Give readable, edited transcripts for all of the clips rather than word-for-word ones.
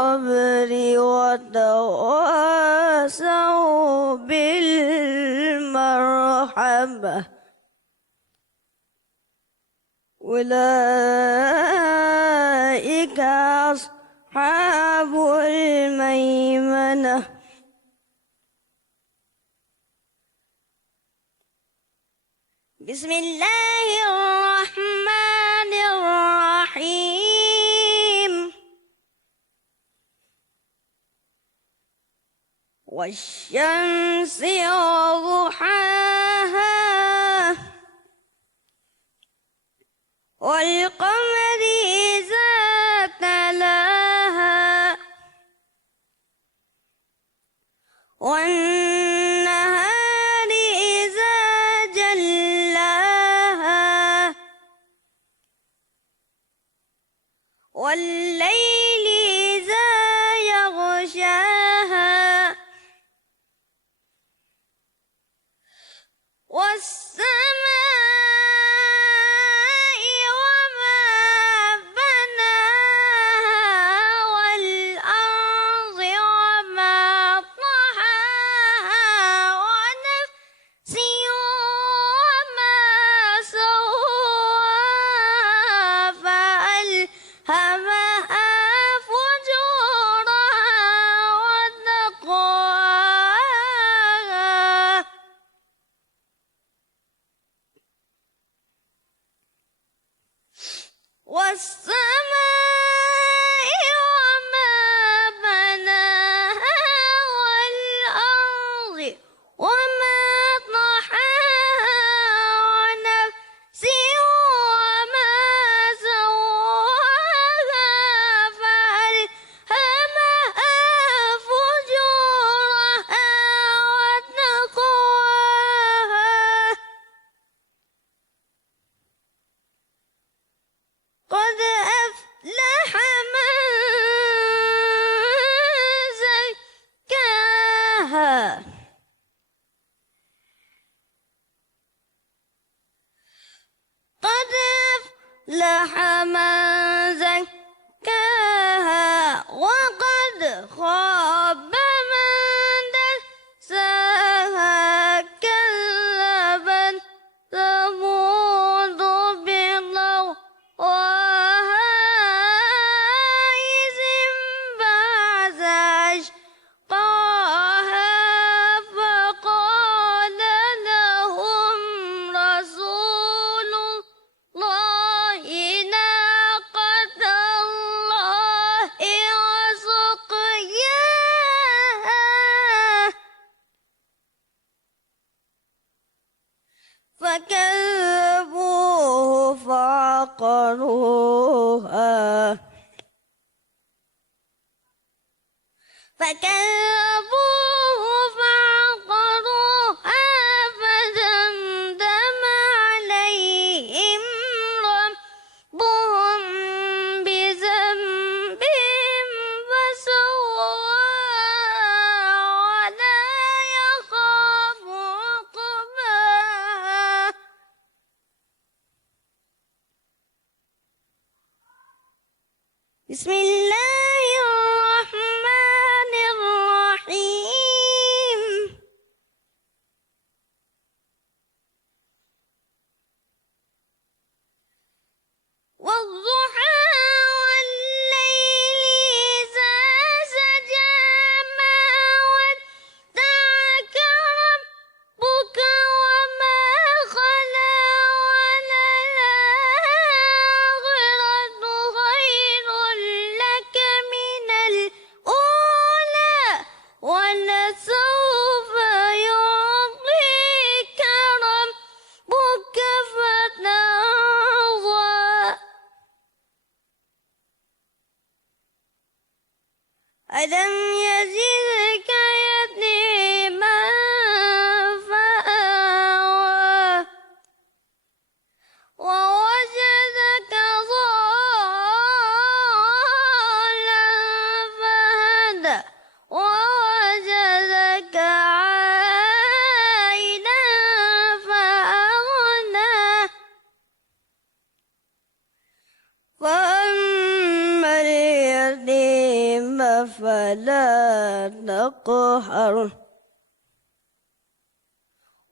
الصبر وتواصوا بالمرحمة أولئك أصحاب الميمنة بسم الله الرحمن الرحيم والشمس وضحاها والقمر إذا تلاها والنهار إذا جلاها والليل إذا يغشاها والسماء وما بناها والأرض وما طحاها ونفس وما سواها فألهمها فجورها وتقواها والسماء وما بناها والأرض وما طحاها ونفس وما سواها فألهمها فجورها وتقواها قد أفلح من زكاها قد أفلح من زكاها وقد خاب من دساها كذبت ثمود بطغواها إذ انبعث أشقاها فقال لهم رسول الله ناقة الله وسقياها فكذبوه فعقروها فدمدم عليهم ربهم بذنبهم فسواها ولا يخاف عقباها بسم الله الرحمن الرحيم والضحى والليل إذا سجى ما ودعك ربك وما خلا وللآخرة خير لك من الأولى ولسوف يعطيك ربك فترضى ألم يجدك يتيما فآوى ووجدك ضالا فهدى ووجدك عائلا فأغنى فأما اليتيم فلا تقهر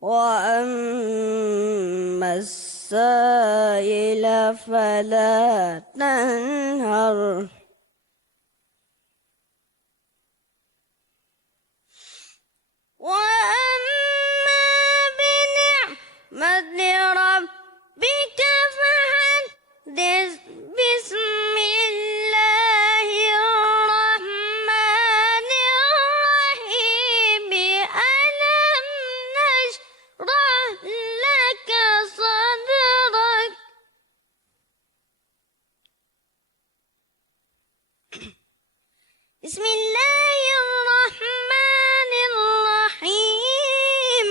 وأما السائل فلا تنهر وأما بنعمة ربك فحدث بسم الله الرحمن الرحيم ألم نشرح لك صدرك بسم الله الرحمن الرحيم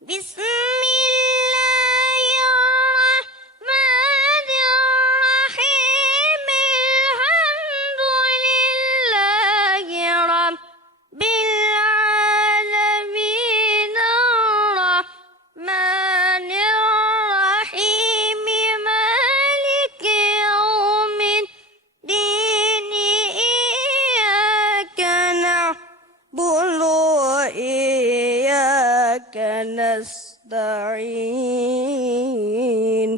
بسم الله الرحمن الرحيم الحمد لله رب العالمين الرحمن الرحيم مالك يوم الدين إياك نعبد وإياك نستعين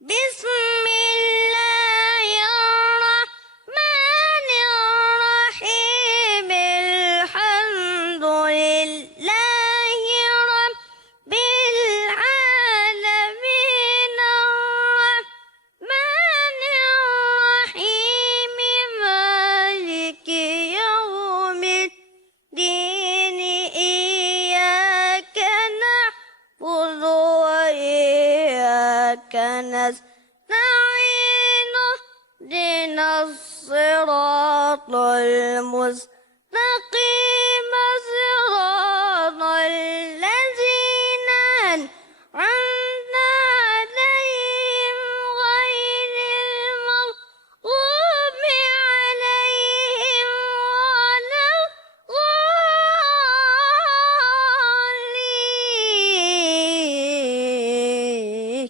بسم الله الرحمن الرحيم الحمد لله رب العالمين الرحمن الرحيم مالك يوم الدين إياك نعبد وإياك نستعين اهدنا الصراط المستقيم صراط الذين أنعمت عليهم غير المغضوب عليهم ولا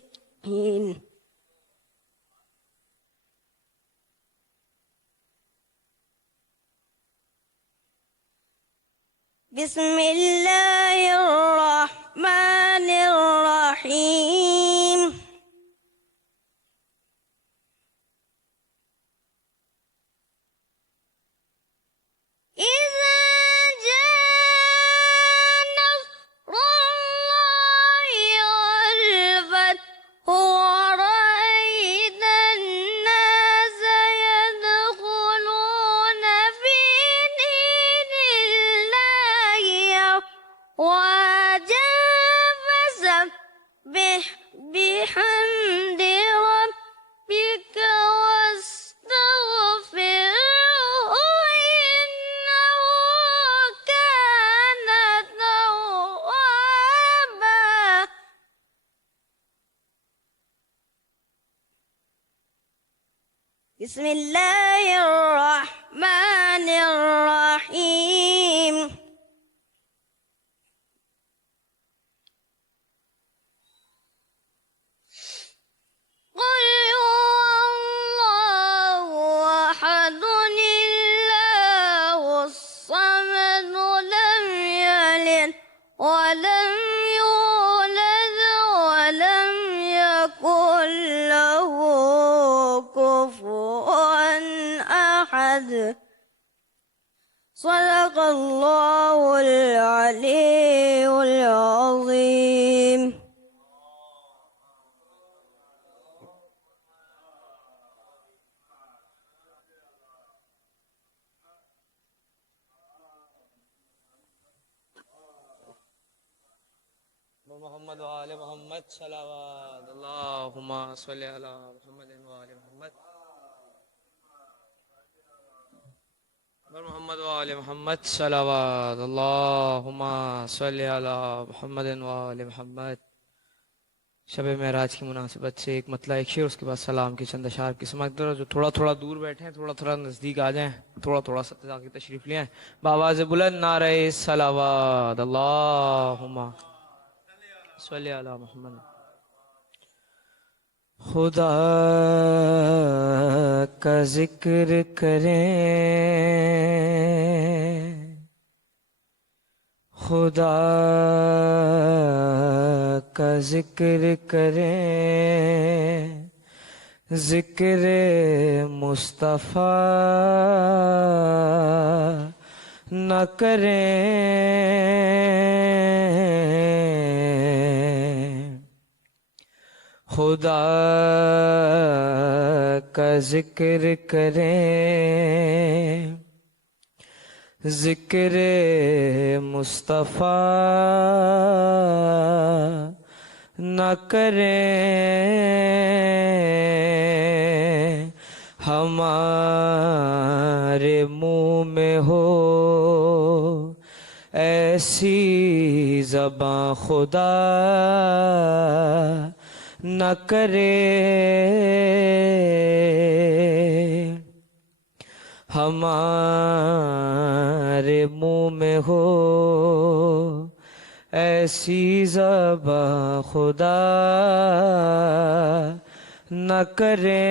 الضالين بسم الله الرحمن الرحيم إذا جاء نصر الله والفتح ورأيت الناس يدخلون في دين الله أفواجا فسبح بحمد ربك واستغفره إنه كان توابا بسم الله الرحمن الرحيم قل هو الله أحد الله الصمد لم يلد ولم يولد ولم يكن له كفوا أحد صدق الله العلي العظيم محمد وآل محمد صلوات اللهم صل على محمد وآل محمد محمد وآل محمد صلوات اللهم صل على محمد وآل محمد شب معراج کی مناسبت سے ایک مطلع ایک شعر، اس کے بعد سلام کی چند اشعار کی سماعت کرو. جو تھوڑا تھوڑا دور بیٹھے ہیں تھوڑا تھوڑا نزدیک آ جائیں، تھوڑا تھوڑا سا کی تشریف لے آئیں. بآواز بلند نعرہ صلوات. اللہم صلی علی محمد. خدا کا ذکر کریں، خدا کا ذکر کریں، ذکر مصطفیٰ نہ کریں. خدا کا ذکر کریں، ذکر مصطفیٰ نہ کریں. ہمارے منہ میں ہو ایسی زباں خدا نہ کرے. ہمارے منہ میں ہو ایسی زباں خدا نہ کرے.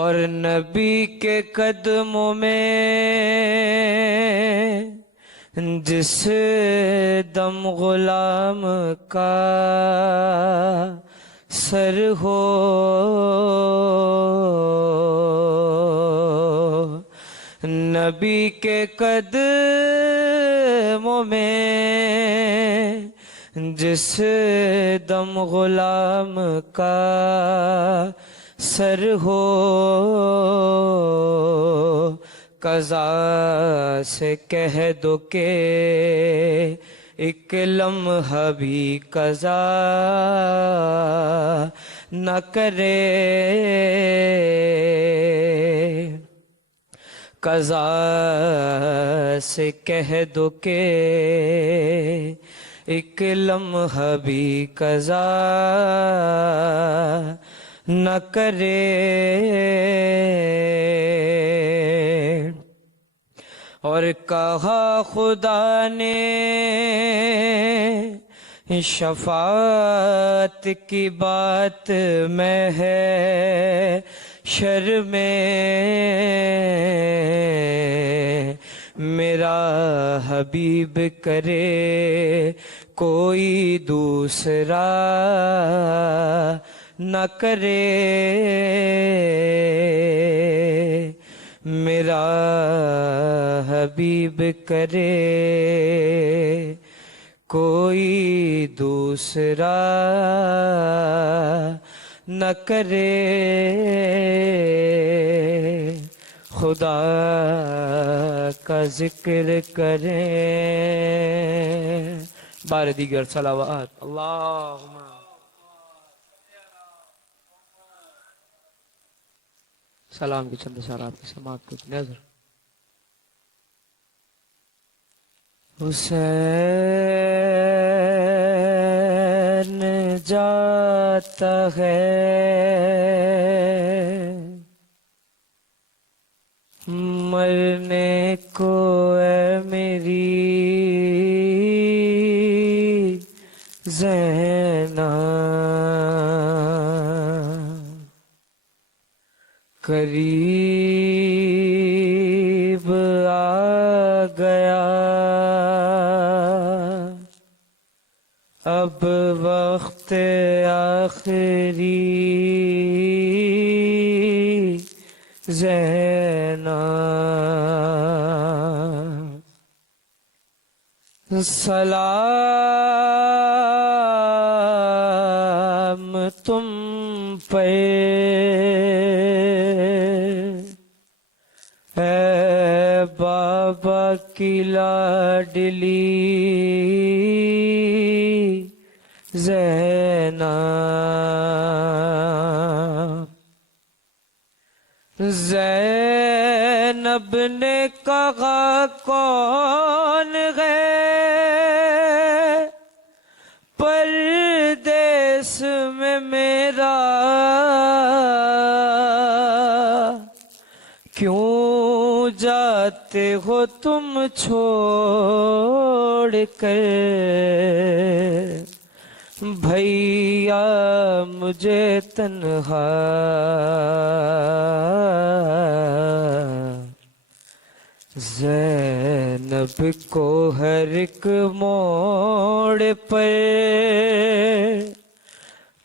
اور نبی کے قدموں میں جس دم غلام کا سر ہو، نبی کے قدموں میں جس دم غلام کا سر ہو، قضا سے کہہ دو کہ ایک لمحہ بھی قضا نہ کرے. قضا سے کہہ دو کہ ایک لمحہ بھی قضا نہ کرے. اور کہا خدا نے شفاعت کی بات میں ہے شر میں، میرا حبیب کرے کوئی دوسرا نہ کرے. میرا حبیب کرے کوئی دوسرا نہ کرے. خدا کا ذکر کریں. بار دیگر صلوات. اللہم سلام کی چند اشعار آپ کی سماعت کو نظر. حسین جاتا ہے مرنے کو اے میری زینب، قریب آ گیا اب وقت آخری زینب. سلام تم پہ اے بابا کی لاڈلی زینب. زینب زینب نے کہا کون ہے پردیس میں میرا، کیوں جاتے ہو تم چھوڑ کر بھیا مجھے تنہا؟ زینب کو ہر ایک موڑ پر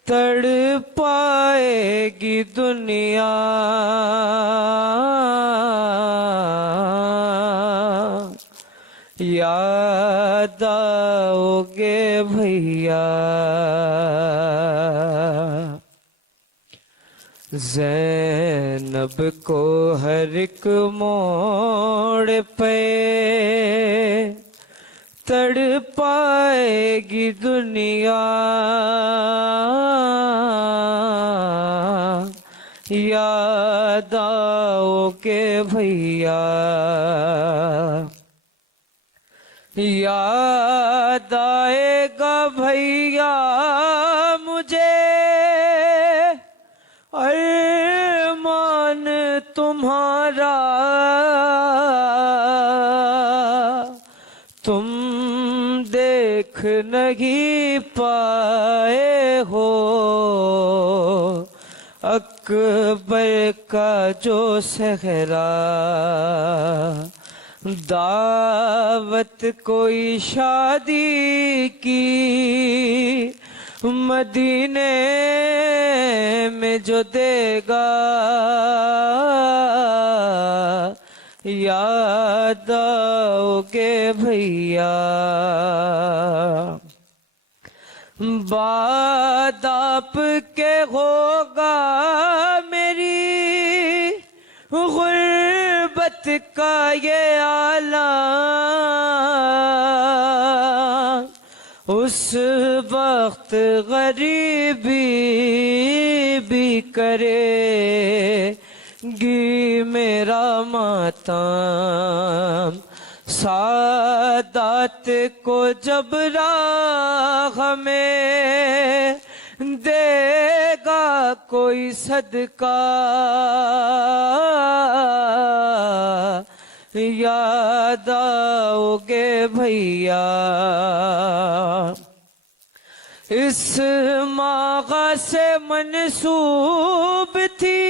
تڑ پائے گی دنیا، یاد آؤ گے بھیا زینب کو ہر ایک موڑ پہ تڑ پائے گی دنیا، یاد آؤ گے بھیا، یاد آئے گا بھیا مجھے ارمان تمہارا، تم دیکھ نہیں پائے ہو اکبر کا جو صحرا، دعوت کوئی شادی کی مدینے میں جو دے گا، یاد آؤ گے بھیا بعد آپ کے ہوگا میری غربت کا یہ عالم، اس وقت غریبی بھی کرے گی میرا ماتم، سادات کو جب راہ میں دے گا کوئی صدقہ، یاد آؤ گے بھیا اس ماغا سے منسوب تھی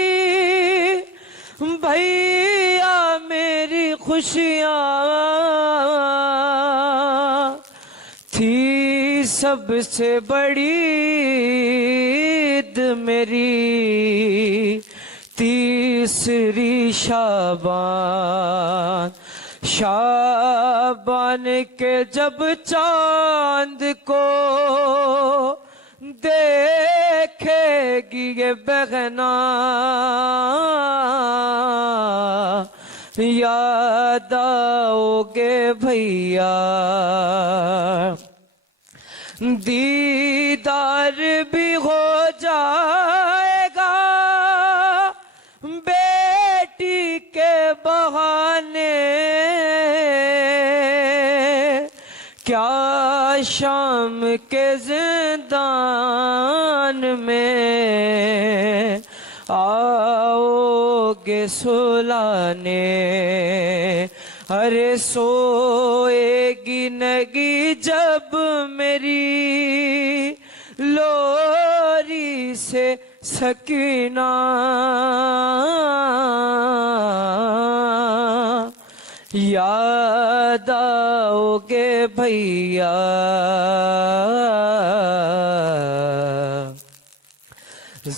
بھیا میری خوشیاں، تھی سب سے بڑی عید میری تیسری شعبان، شعبان کے جب چاند کو دیکھے گی یہ بہنا، یاد آؤ گے بھیا دیدار بھی ہو جائے گا بیٹی کے بہانے، کیا شام کے زندان میں آؤ گے سلانے، ارے سوئے گی نگی جب میری لوری سے سکینہ، یاد آؤ گے بھیا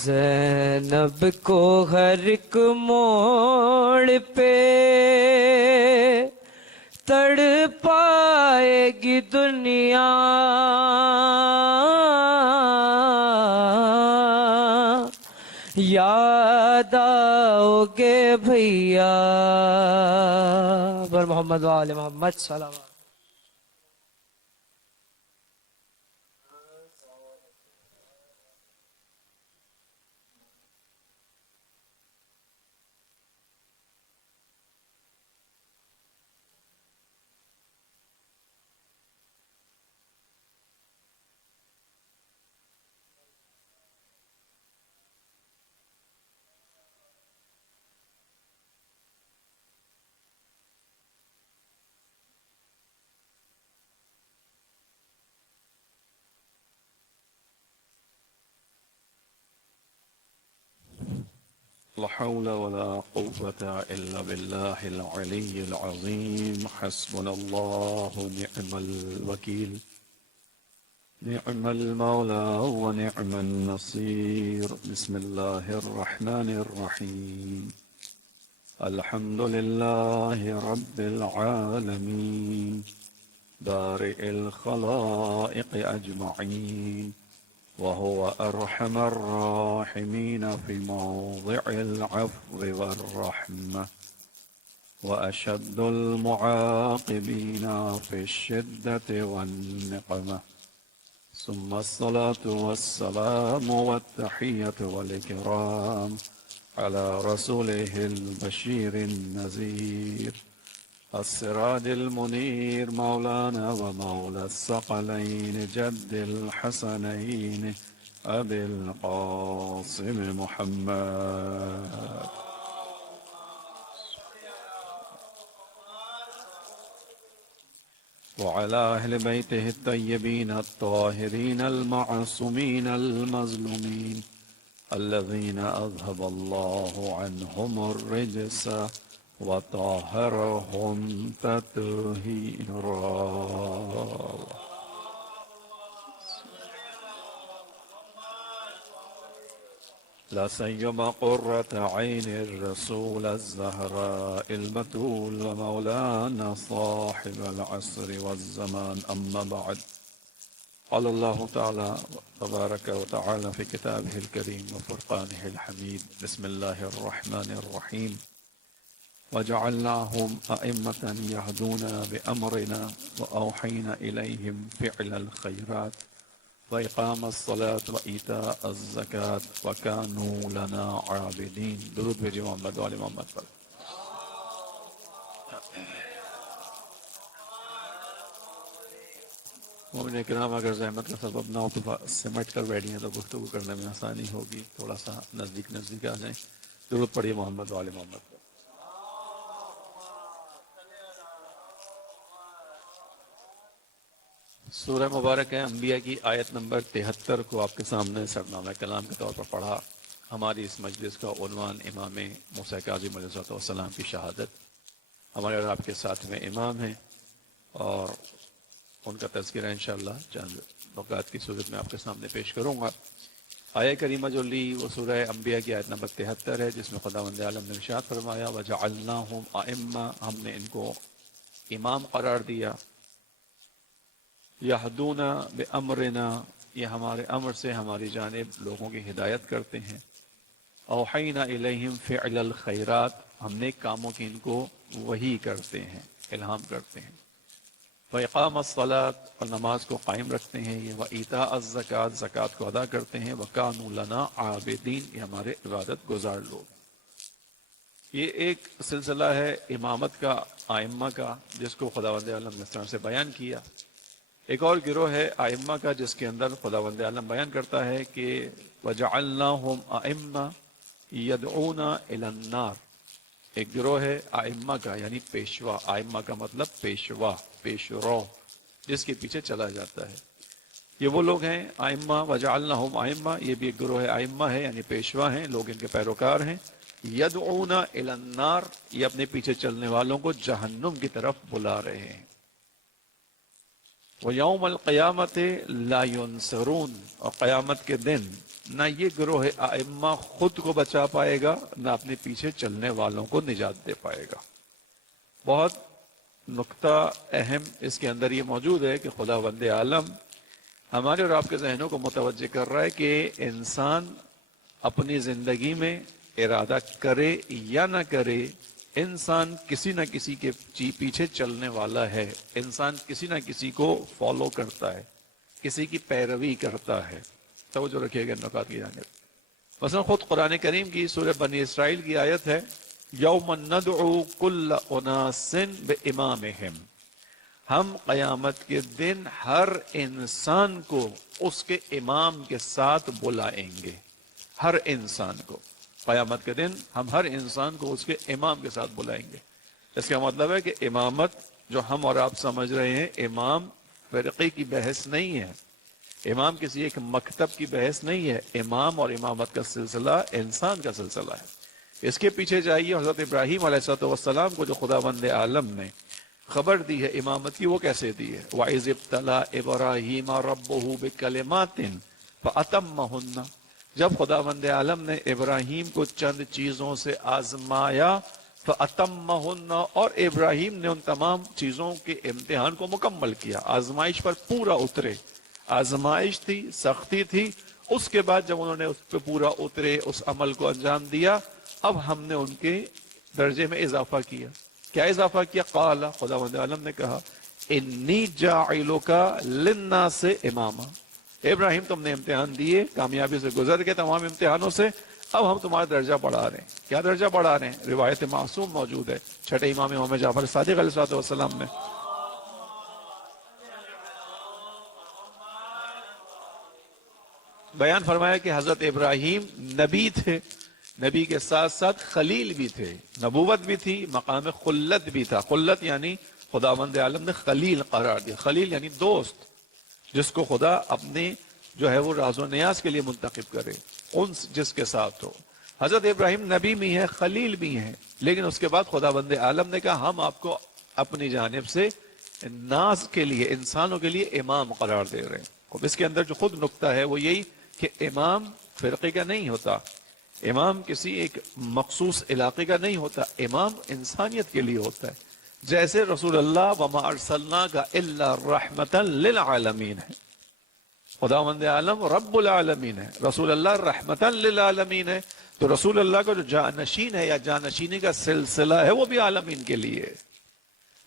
زینب کو ہر ایک موڑ پہ تڑ پائے گی دنیا، یاد آؤ گے بھیا بر محمد و آل محمد صلوات۔ لا حول ولا قوة إلا بالله العلي العظيم. حسبنا الله ونعم الوكيل، نعم المولى ونعم النصير. بسم الله الرحمن الرحيم. الحمد لله رب العالمين، بارئ الخلائق أجمعين، وهو أرحم الراحمين في موضع العفو والرحمة، وأشد المعاقبين في الشدة والنقمة. ثم الصلاة والسلام والتحية والإكرام على رسوله البشير النذير، السراج المنير، مولانا ومولى الثقلين، جد الحسنين، أبي القاسم محمد. وعلى أهل بيته الطيبين الطاهرين المعصومين المظلومين، الذين أذهب الله عنهم الرجس وطهرهم تطهيرا. لا سيما قرة عين الرسول الزهراء البتول ومولانا صاحب العصر والزمان. أما بعد، قال الله تعالى تبارك وتعالى في كتابه الكريم وفرقانه الحميد. بسم الله الرحمن الرحيم. وجعلناهم أئمة يهدون بأمرنا وأوحينا إليهم فعل الخيرات وإقام الصلاة وإيتاء الزكاة وكانوا لنا عابدين. درود بھیجئے محمد و آل محمد پر. مومن کرام، اگر زحمت کا سبب نہ ہو تو سمٹ کر بیٹھیں تو گفتگو کرنے میں آسانی ہوگی. تھوڑا سا نزدیک نزدیک آ جائیں. درود پڑھیے محمد و آل محمد پر. سورہ مبارک ہے انبیاء کی آیت نمبر 73 کو آپ کے سامنے سرنامہ کلام کے طور پر پڑھا. ہماری اس مجلس کا عنوان امام موسیٰ کاظم علیہ السلام کی شہادت. ہمارے اور آپ کے ساتھ میں امام ہیں اور ان کا تذکرہ انشاءاللہ چند نکات کی صورت میں آپ کے سامنے پیش کروں گا. آیہ کریمہ جو لی وہ سورہ انبیاء کی آیت نمبر 73 ہے، جس میں خداوند عالم نے ارشاد فرمایا وَجَعَلْنَاهُمْ أَئِمَّةً، ہم نے ان کو امام قرار دیا. یہدون بامرنا، یہ ہمارے امر سے ہماری جانب لوگوں کی ہدایت کرتے ہیں. اوحینا الیہم فعل الخیرات، ہم نیک کاموں کی ان کو وحی کرتے ہیں، الہام کرتے ہیں. وإقام الصلاۃ، اور نماز کو قائم رکھتے ہیں. یہ وإیتاء الزکاۃ، زکوٰۃ کو ادا کرتے ہیں. وکانوا لنا عابدین، یہ ہمارے عبادت گزار لوگ. یہ ایک سلسلہ ہے امامت کا، ائمہ کا، جس کو خداوند عالم نے اس طرح سے بیان کیا. ایک اور گروہ ہے ائمہ کا جس کے اندر خداوند عالم بیان کرتا ہے کہ وَجَعَلْنَاهُمْ أَئِمَّةً يَدْعُونَ إِلَى النَّارِ. ایک گروہ ہے ائمہ کا، یعنی پیشوا. ائمہ کا مطلب پیشوا، پیشرو، جس کے پیچھے چلا جاتا ہے. یہ وہ لوگ ہیں ائمہ. وَجَعَلْنَاهُمْ أَئِمَّةً، یہ بھی ایک گروہ ہے ائمہ ہے، یعنی پیشوا ہیں، لوگ ان کے پیروکار ہیں. يَدْعُونَ إِلَى النَّارِ، یہ اپنے پیچھے چلنے والوں کو جہنم کی طرف بلا رہے ہیں. وَيَوْمَ الْقِيَامَةِ لَا يُنْصَرُونَ، اور قیامت کے دن نہ یہ گروہ ائمہ خود کو بچا پائے گا، نہ اپنے پیچھے چلنے والوں کو نجات دے پائے گا. بہت نقطہ اہم اس کے اندر یہ موجود ہے کہ خداوند عالم ہمارے اور آپ کے ذہنوں کو متوجہ کر رہا ہے کہ انسان اپنی زندگی میں ارادہ کرے یا نہ کرے، انسان کسی نہ کسی کے پیچھے چلنے والا ہے. انسان کسی نہ کسی کو فالو کرتا ہے، کسی کی پیروی کرتا ہے. توجہ رکھیے گا نکات کی جانب. مثلا خود قرآن کریم کی سورہ بنی اسرائیل کی آیت ہے یوم ندعو کل اناس بامامہم، ہم قیامت کے دن ہر انسان کو اس کے امام کے ساتھ بلائیں گے. ہر انسان کو قیامت کے دن ہم ہر انسان کو اس کے امام کے ساتھ بلائیں گے. اس کا مطلب ہے کہ امامت جو ہم اور آپ سمجھ رہے ہیں، امام فرقے کی بحث نہیں ہے، امام کسی ایک مکتب کی بحث نہیں ہے. امام اور امامت کا سلسلہ انسان کا سلسلہ ہے. اس کے پیچھے جائیے حضرت ابراہیم علیہ السلام کو جو خداوند عالم نے خبر دی ہے امامت کی، وہ کیسے دی ہے؟ وَإِذِ ابْتَلَىٰ إِبْرَاهِيمَ رَبُّهُ بِكَلِمَاتٍ فَأَتَمَّهُنَّ، جب خداوند عالم نے ابراہیم کو چند چیزوں سے آزمایا، فَأَتَمَّهُنَّ، اور ابراہیم نے ان تمام چیزوں کے امتحان کو مکمل کیا، آزمائش پر پورا اترے، آزمائش تھی، سختی تھی، اس کے بعد جب انہوں نے اس پہ پورا اترے، اس عمل کو انجام دیا، اب ہم نے ان کے درجے میں اضافہ کیا۔ کیا اضافہ کیا؟ قال، خداوند عالم نے کہا، انی جاعلک للناس اماما، ابراہیم تم نے امتحان دیے، کامیابی سے گزر کے تمام امتحانوں سے، اب ہم تمہارا درجہ بڑھا رہے ہیں۔ کیا درجہ بڑھا رہے ہیں؟ روایت معصوم موجود ہے چھٹے امام جعفر صادق علیہ السلام میں، بیان فرمایا کہ حضرت ابراہیم نبی تھے، نبی کے ساتھ ساتھ خلیل بھی تھے، نبوت بھی تھی، مقام خلت بھی تھا۔ خلت یعنی خداوند عالم نے خلیل قرار دیا، خلیل یعنی دوست، جس کو خدا اپنے جو ہے وہ راز و نیاز کے لیے منتخب کرے، انس جس کے ساتھ ہو۔ حضرت ابراہیم نبی بھی ہیں، خلیل بھی ہیں، لیکن اس کے بعد خداوند عالم نے کہا ہم آپ کو اپنی جانب سے ناز کے لیے، انسانوں کے لیے امام قرار دے رہے ہیں۔ اب اس کے اندر جو خود نکتہ ہے وہ یہی کہ امام فرقے کا نہیں ہوتا، امام کسی ایک مخصوص علاقے کا نہیں ہوتا، امام انسانیت کے لیے ہوتا ہے، جیسے رسول اللہ وما ارسلناک الا رحمتا للعالمین ہے، خداوند عالم رب العالمین ہے، رسول اللہ رحمتا للعالمین ہے، تو رسول اللہ کا جو جانشین ہے یا جانشینی کا سلسلہ ہے وہ بھی عالمین کے لیے ہے۔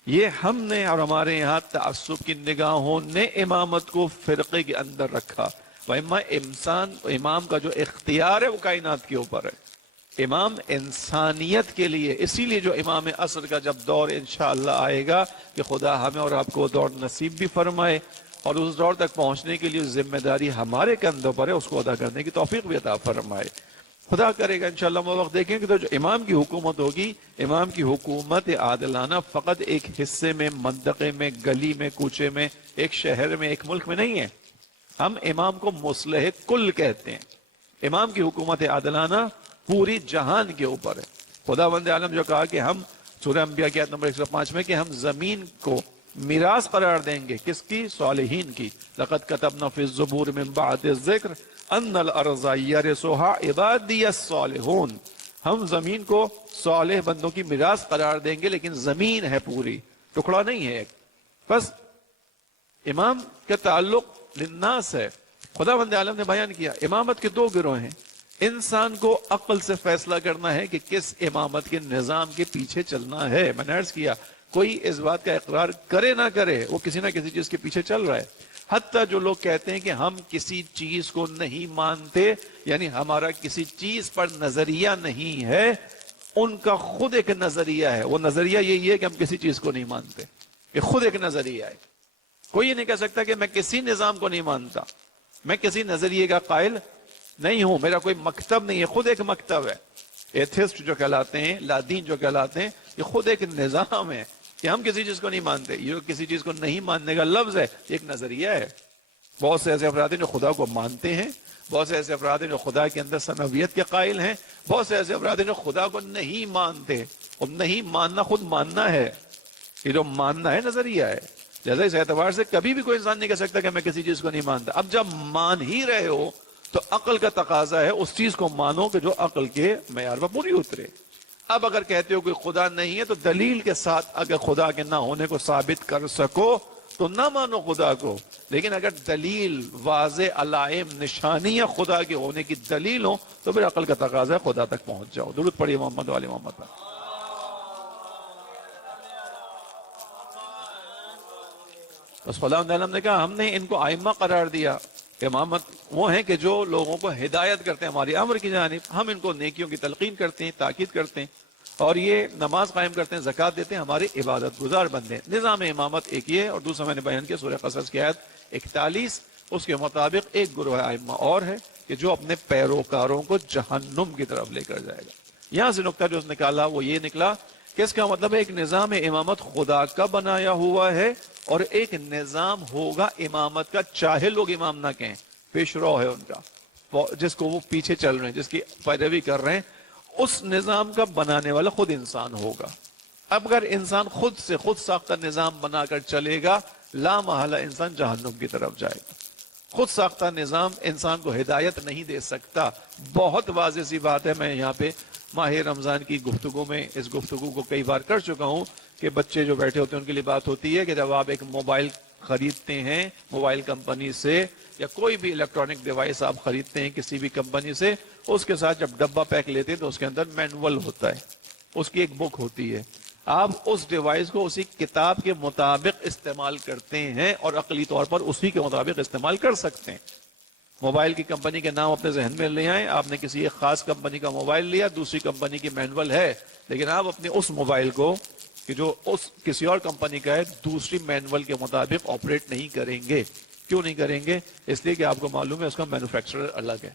یہ ہم نے اور ہمارے یہاں تعصب کی نگاہوں نے امامت کو فرقے کے اندر رکھا، امام کا جو اختیار ہے وہ کائنات کے اوپر ہے، امام انسانیت کے لیے۔ اسی لیے جو امام عصر کا جب دور انشاءاللہ آئے گا کہ خدا ہمیں اور آپ کو دور نصیب بھی فرمائے، اور اس دور تک پہنچنے کے لیے ذمہ داری ہمارے کندھوں پر ہے، اس کو ادا کرنے کی توفیق بھی عطا فرمائے، خدا کرے گا انشاءاللہ۔ وہ وقت دیکھیں کہ تو جو امام کی حکومت ہوگی، امام کی حکومت عادلانہ فقط ایک حصے میں، منطقے میں، گلی میں، کوچے میں، ایک شہر میں، ایک ملک میں نہیں ہے، ہم امام کو مصلح کل کہتے ہیں۔ امام کی حکومت عادلانہ پوری جہان کے اوپر ہے۔ خداوند عالم جو کہا کہ ہم سورہ انبیاء کی آیت نمبر 105 میں کہ ہم زمین کو میراث قرار دیں گے، کس کی؟ صالحین کی۔ لقد كتبنا في الزبور من بعد الذکر ان الارض يرثها عبادی الصالحون، ہم زمین کو صالح بندوں کی میراث قرار دیں گے، لیکن زمین ہے پوری، ٹکڑا نہیں ہے۔ بس امام کا تعلق للناس ہے۔ خداوند عالم نے بیان کیا امامت کے دو گروہ ہیں، انسان کو عقل سے فیصلہ کرنا ہے کہ کس امامت کے نظام کے پیچھے چلنا ہے۔ میں نے عرض کیا کوئی اس بات کا اقرار کرے نہ کرے، وہ کسی نہ کسی چیز کے پیچھے چل رہا ہے۔ حتیٰ جو لوگ کہتے ہیں کہ ہم کسی چیز کو نہیں مانتے، یعنی ہمارا کسی چیز پر نظریہ نہیں ہے، ان کا خود ایک نظریہ ہے، وہ نظریہ یہی ہے کہ ہم کسی چیز کو نہیں مانتے، یہ خود ایک نظریہ ہے۔ کوئی یہ نہیں کہہ سکتا کہ میں کسی نظام کو نہیں مانتا، میں کسی نظریے کا قائل نہیں ہوں، میرا کوئی مکتب نہیں ہے، خود ایک مکتب ہے۔ ایتھسٹ جو کہلاتے ہیں، لادین جو کہلاتے ہیں، یہ خود ایک نظام ہے کہ ہم کسی چیز کو نہیں مانتے۔ یہ کسی چیز کو نہیں ماننے کا لفظ ہے، یہ ایک نظریہ ہے۔ بہت سے ایسے افراد ہیں جو خدا کو مانتے ہیں، بہت سے ایسے افراد ہیں جو خدا کے اندر سماویت کے قائل ہیں، بہت سے ایسے افراد ہیں جو خدا کو نہیں مانتے۔ اور نہیں ماننا خود ماننا ہے، یہ جو ماننا ہے نظریہ ہے۔ جیسے اس اعتبار سے کبھی بھی کوئی انسان نہیں کہہ سکتا کہ میں کسی چیز کو نہیں مانتا۔ اب جب مان ہی رہے ہو تو عقل کا تقاضا ہے اس چیز کو مانو کہ جو عقل کے معیار پر پوری اترے۔ اب اگر کہتے ہو کہ خدا نہیں ہے تو دلیل کے ساتھ اگر خدا کے نہ ہونے کو ثابت کر سکو تو نہ مانو خدا کو، لیکن اگر دلیل واضح علائم نشانیاں خدا کے ہونے کی دلیل ہو تو پھر عقل کا تقاضا ہے خدا تک پہنچ جاؤ۔ درود پڑھیے محمد و آل محمد پر۔ بس خدا نے کہا ہم نے ان کو ائمہ قرار دیا، امامت وہ ہیں کہ جو لوگوں کو ہدایت کرتے ہیں ہماری امر کی جانب، ہم ان کو نیکیوں کی تلقین کرتے ہیں، تاکید کرتے ہیں، اور یہ نماز قائم کرتے ہیں، زکوٰۃ دیتے ہیں، ہمارے عبادت گزار بندے ہیں۔ نظام امامت ایک یہ ہے، اور دوسرا میں نے بیان کیا سورہ قصص کی آیت 41، اس کے مطابق ایک گروہ ائمہ اور ہے کہ جو اپنے پیروکاروں کو جہنم کی طرف لے کر جائے گا۔ یہاں سے نقطہ جو اس نے نکالا وہ یہ نکلا کہ اس کا مطلب ہے ایک نظام امامت خدا کا بنایا ہوا ہے، اور ایک نظام ہوگا امامت کا، چاہے لوگ امام نہ کہیں، پیش رو ہے ان کا، جس کو وہ پیچھے چل رہے ہیں، جس کی پیروی کر رہے ہیں، اس نظام کا بنانے والا خود انسان ہوگا. اب اگر انسان خود سے خود ساختہ نظام بنا کر چلے گا لا محالہ انسان جہنم کی طرف جائے گا. خود ساختہ نظام انسان کو ہدایت نہیں دے سکتا. بہت واضح سی بات ہے, میں یہاں پہ ماہ رمضان کی گفتگو میں اس گفتگو کو کئی بار کر چکا ہوں کہ بچے جو بیٹھے ہوتے ہیں ان کے لیے بات ہوتی ہے کہ جب آپ ایک موبائل خریدتے ہیں موبائل کمپنی سے یا کوئی بھی الیکٹرانک ڈیوائس آپ خریدتے ہیں کسی بھی کمپنی سے, اس کے ساتھ جب ڈبہ پیک لیتے ہیں تو اس کے اندر مینول ہوتا ہے, اس کی ایک بک ہوتی ہے. آپ اس ڈیوائس کو اسی کتاب کے مطابق استعمال کرتے ہیں اور عقلی طور پر اسی کے مطابق استعمال کر سکتے ہیں. موبائل کی کمپنی کے نام اپنے ذہن میں لے آئیں, آپ نے کسی ایک خاص کمپنی کا موبائل لیا, دوسری کمپنی کی مینول ہے, لیکن آپ اپنے اس موبائل کو کہ جو اس کسی اور کمپنی کا ہے دوسری مینول کے مطابق آپریٹ نہیں کریں گے. کیوں نہیں کریں گے؟ اس لیے کہ آپ کو معلوم ہے اس کا مینوفیکچرر الگ ہے,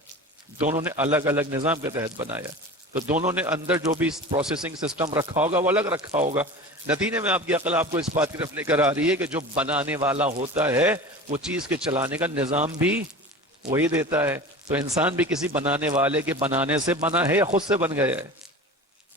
دونوں نے الگ الگ نظام کے تحت بنایا, تو دونوں نے اندر جو بھی پروسیسنگ سسٹم رکھا ہوگا وہ الگ رکھا ہوگا. نتیجے میں آپ کی عقل آپ کو اس بات کی طرف لے کر آ رہی ہے کہ جو بنانے والا ہوتا ہے وہ چیز کے چلانے کا نظام بھی وہی دیتا ہے. تو انسان بھی کسی بنانے والے کے بنانے سے بنا ہے یا خود سے بن گیا ہے؟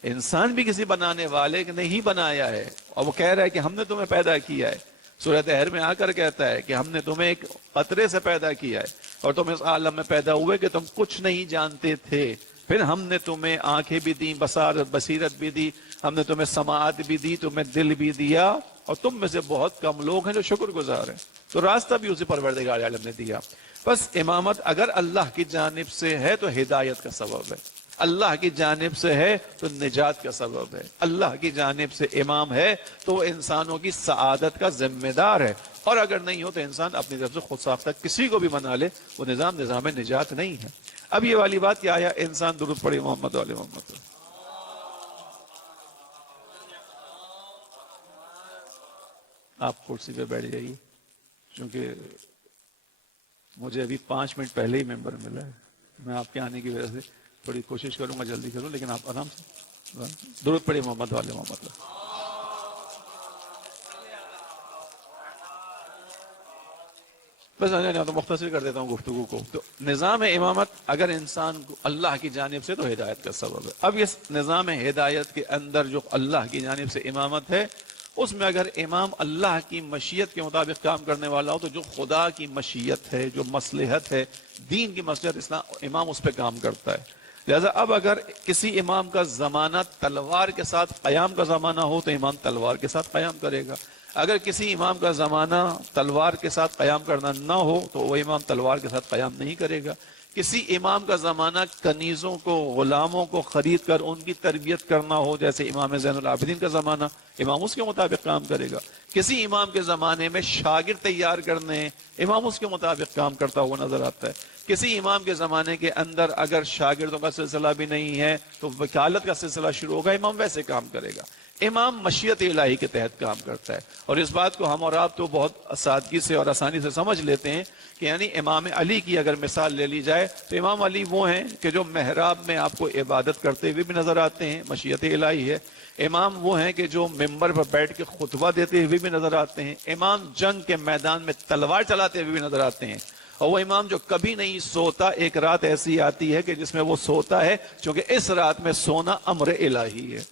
انسان بھی کسی بنانے والے نے ہی بنایا ہے, اور وہ کہہ رہا ہے کہ ہم نے تمہیں پیدا کیا ہے. سورۃ طہر میں آ کر کہتا ہے کہ ہم نے تمہیں ایک قطرے سے پیدا کیا ہے اور تم اس عالم میں پیدا ہوئے کہ تم کچھ نہیں جانتے تھے, پھر ہم نے تمہیں آنکھیں بھی دی, بصیرت بھی دی, ہم نے تمہیں سماعت بھی دی, تمہیں دل بھی دیا, اور تم میں سے بہت کم لوگ ہیں جو شکر گزار ہیں. تو راستہ بھی اسی پروردگار عالم نے دیا. بس امامت اگر اللہ کی جانب سے ہے تو ہدایت کا سبب ہے, اللہ کی جانب سے ہے تو نجات کا سبب ہے, اللہ کی جانب سے امام ہے تو وہ انسانوں کی سعادت کا ذمہ دار ہے, اور اگر نہیں ہو تو انسان اپنی طرف سے خود ساختہ کسی کو بھی بنا لے, وہ نظام نجات نہیں ہے. اب یہ والی بات کیا آیا انسان درود پڑھے محمد علیہ محمد. آپ کرسی پہ بیٹھ جائیے, کیونکہ مجھے ابھی 5 منٹ پہلے ہی ممبر ملا ہے. میں آپ کے آنے کی وجہ سے تھوڑی کوشش کروں گا جلدی کروں, لیکن آپ آرام سے درود پڑھیے محمد والے محمد. بس تو مختصر کر دیتا ہوں گفتگو کو. تو نظام امامت اگر انسان کو اللہ کی جانب سے تو ہدایت کا سبب ہے. اب اس نظام ہدایت کے اندر جو اللہ کی جانب سے امامت ہے, اس میں اگر امام اللہ کی مشیت کے مطابق کام کرنے والا ہو تو جو خدا کی مشیت ہے, جو مصلحت ہے, دین کی مصلحت, اسلام امام اس پہ کام کرتا ہے. لہذا اب اگر کسی امام کا زمانہ تلوار کے ساتھ قیام کا زمانہ ہو تو امام تلوار کے ساتھ قیام کرے گا. اگر کسی امام کا زمانہ تلوار کے ساتھ قیام کرنا نہ ہو تو وہ امام تلوار کے ساتھ قیام نہیں کرے گا. کسی امام کا زمانہ کنیزوں کو, غلاموں کو خرید کر ان کی تربیت کرنا ہو, جیسے امام زین العابدین کا زمانہ, امام اس کے مطابق کام کرے گا. کسی امام کے زمانے میں شاگرد تیار کرنے, امام اس کے مطابق کام کرتا ہوا نظر آتا ہے. کسی امام کے زمانے کے اندر اگر شاگردوں کا سلسلہ بھی نہیں ہے تو وکالت کا سلسلہ شروع ہوگا, امام ویسے کام کرے گا. امام مشیت الہی کے تحت کام کرتا ہے, اور اس بات کو ہم اور آپ تو بہت سادگی سے اور آسانی سے سمجھ لیتے ہیں کہ یعنی امام علی کی اگر مثال لے لی جائے تو امام علی وہ ہیں کہ جو محراب میں آپ کو عبادت کرتے ہوئے بھی نظر آتے ہیں, مشیت الہی ہے. امام وہ ہیں کہ جو ممبر پر بیٹھ کے خطبہ دیتے ہوئے بھی نظر آتے ہیں. امام جنگ کے میدان میں تلوار چلاتے ہوئے بھی نظر آتے ہیں. اور وہ امام جو کبھی نہیں سوتا, ایک رات ایسی آتی ہے کہ جس میں وہ سوتا ہے, کیونکہ اس رات میں سونا امر الہی ہے.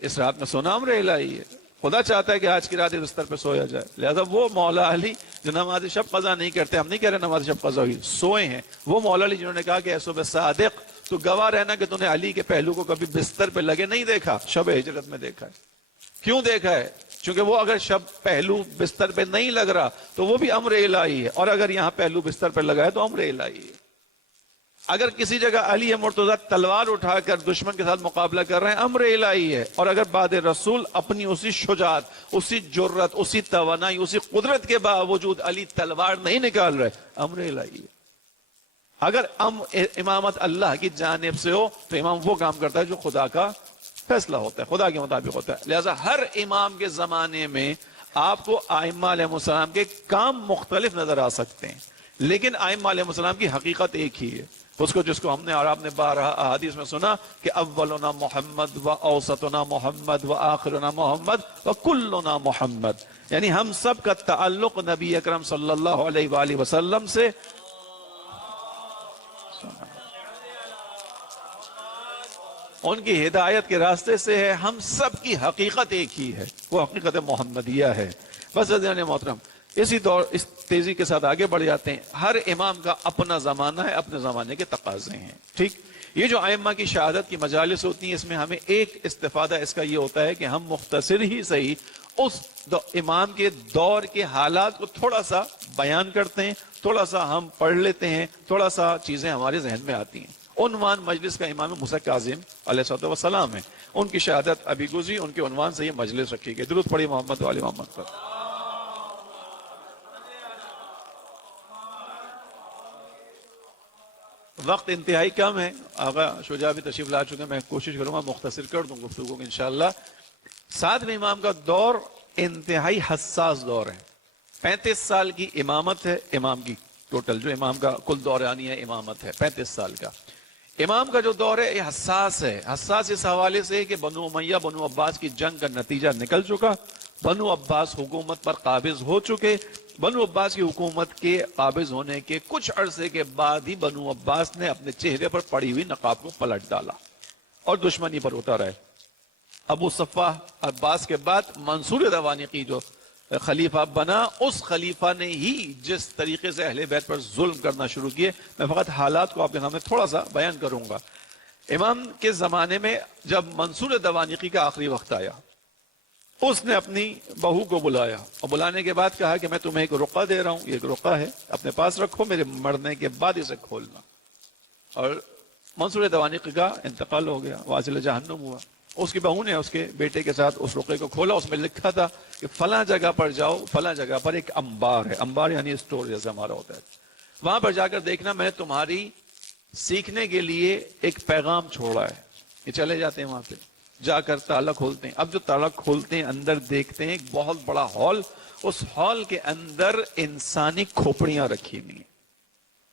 اس رات میں سونا امر الہی ہے. خدا چاہتا ہے کہ آج کی رات اس بستر پہ سویا جائے. لہذا وہ مولا علی جو نماز شب قضا نہیں کرتے, ہم نہیں کہہ رہے نماز شب قضا ہوئی, سوئے ہیں, وہ مولا علی جنہوں نے کہا کہ اے صبح صادق تو گواہ رہنا کہ تم نے علی کے پہلو کو کبھی بستر پہ لگے نہیں دیکھا, شب ہجرت میں دیکھا ہے. کیوں دیکھا ہے؟ چونکہ وہ اگر شب پہلو بستر پہ نہیں لگ رہا تو وہ بھی امر الہی ہے, اور اگر یہاں پہلو بستر پہ لگا ہے تو امر الہی ہے. اگر کسی جگہ علی مرتضیٰ تلوار اٹھا کر دشمن کے ساتھ مقابلہ کر رہے ہیں, امر الہی ہے. اور اگر بعد رسول اپنی اسی شجاعت, اسی جرت, اسی توانائی, اسی قدرت کے باوجود علی تلوار نہیں نکال رہے, امر الہی ہے. اگر امامت اللہ کی جانب سے ہو تو امام وہ کام کرتا ہے جو خدا کا فیصلہ ہوتا ہے, خدا کے مطابق ہوتا ہے. لہذا ہر امام کے زمانے میں آپ کو ائمہ علیہ السلام کے کام مختلف نظر آ سکتے ہیں, لیکن ائمہ علیہ السلام کی حقیقت ایک ہی ہے. اس کو جس کو ہم نے اور آپ نے بارہا احادیث میں سنا کہ اولنا محمد و اوسطنا محمد و آخرنا محمد و کلنا محمد, یعنی ہم سب کا تعلق نبی اکرم صلی اللہ علیہ وآلہ وسلم سے. ان کی ہدایت کے راستے سے ہے. ہم سب کی حقیقت ایک ہی ہے, وہ حقیقت محمدیہ ہے. بس عزیزان محترم, اسی دور اس تیزی کے ساتھ آگے بڑھ جاتے ہیں. ہر امام کا اپنا زمانہ ہے, اپنے زمانے کے تقاضے ہیں. ٹھیک, یہ جو ائمہ کی شہادت کی مجالس ہوتی ہیں, اس میں ہمیں ایک استفادہ اس کا یہ ہوتا ہے کہ ہم مختصر ہی صحیح اس امام کے دور کے حالات کو تھوڑا سا بیان کرتے ہیں, تھوڑا سا ہم پڑھ لیتے ہیں, تھوڑا سا چیزیں ہمارے ذہن میں آتی ہیں. عنوان مجلس کا امام موسیٰ کاظم علیہ السلام ہے. ان کی شہادت ابھی گزری, ان کے عنوان سے یہ مجلس رکھی گئی. درود پڑھی محمد و آل محمد پر. وقت انتہائی کم ہے, آقا شجاع بھی تشریف لا چکے, میں کوشش کروں گا مختصر کر دوں گفتگو کو انشاءاللہ. ساتویں امام کا دور انتہائی حساس دور ہے. 35 سال کی امامت ہے امام کی, ٹوٹل جو امام کا کل دورانی ہے امامت ہے 35 سال کا. امام کا جو دور ہے یہ حساس ہے. حساس اس حوالے سے کہ بنو امیہ بنو عباس کی جنگ کا نتیجہ نکل چکا, بنو عباس حکومت پر قابض ہو چکے. بنو عباس کی حکومت کے قابض ہونے کے کچھ عرصے کے بعد ہی بنو عباس نے اپنے چہرے پر پڑی ہوئی نقاب کو پلٹ ڈالا اور دشمنی پر اترا ہے. ابو صفہ عباس کے بعد منصور دوانقی جو خلیفہ بنا, اس خلیفہ نے ہی جس طریقے سے اہل بیت پر ظلم کرنا شروع کیے, میں فقط حالات کو آپ کے سامنے تھوڑا سا بیان کروں گا. امام کے زمانے میں جب منصور دوانقی کا آخری وقت آیا, اس نے اپنی بہو کو بلایا اور بلانے کے بعد کہا کہ میں تمہیں ایک رقعہ دے رہا ہوں, یہ ایک رقعہ ہے, اپنے پاس رکھو, میرے مرنے کے بعد اسے کھولنا. اور منصور دوانقی کا انتقال ہو گیا, واصل جہنم ہوا. اس کی بہو نے اس کے بیٹے کے ساتھ اس رقعے کو کھولا, اس میں لکھا تھا کہ فلاں جگہ پر جاؤ, فلاں جگہ پر ایک انبار ہے, انبار یعنی اسٹور جیسے ہمارا ہوتا ہے, وہاں پر جا کر دیکھنا میں نے تمہاری سیکھنے کے لیے ایک پیغام چھوڑا ہے. یہ چلے جاتے ہیں وہاں پہ, جا کر تالا کھولتے ہیں. اب جو تالا کھولتے ہیں اندر دیکھتے ہیں ایک بہت بڑا ہال, اس ہال کے اندر انسانی کھوپڑیاں رکھی ہوئی ہیں.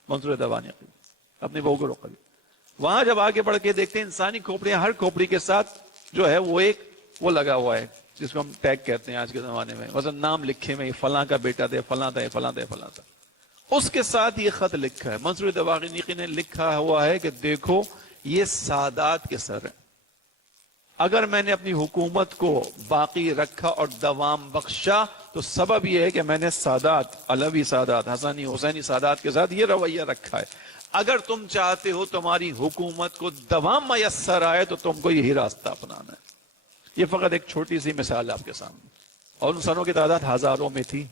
منصور دوانقی اپنی بہو کو روکا. وہاں جب آگے بڑھ کے دیکھتے ہیں انسانی کھوپڑیاں, ہر کھوپڑی کے ساتھ جو ہے وہ ایک وہ لگا ہوا ہے جس کو ہم ٹیگ کہتے ہیں آج کے زمانے میں, مثلا نام لکھے میں فلاں کا بیٹا دے, فلاں تھا, فلاں تھا, فلاں تھا. اس کے ساتھ یہ خط لکھا ہے, منصور دوانقی نے لکھا ہوا ہے کہ دیکھو یہ سادات کے سر ہیں, اگر میں نے اپنی حکومت کو باقی رکھا اور دوام بخشا تو سبب یہ ہے کہ میں نے سادات, علوی سادات, حسنی حسینی سادات کے ساتھ یہ رویہ رکھا ہے. اگر تم چاہتے ہو تمہاری حکومت کو دوام میسر آئے تو تم کو یہی راستہ اپنانا ہے. یہ فقط ایک چھوٹی سی مثال آپ کے سامنے, اور ان سنوں کی تعداد ہزاروں میں تھی,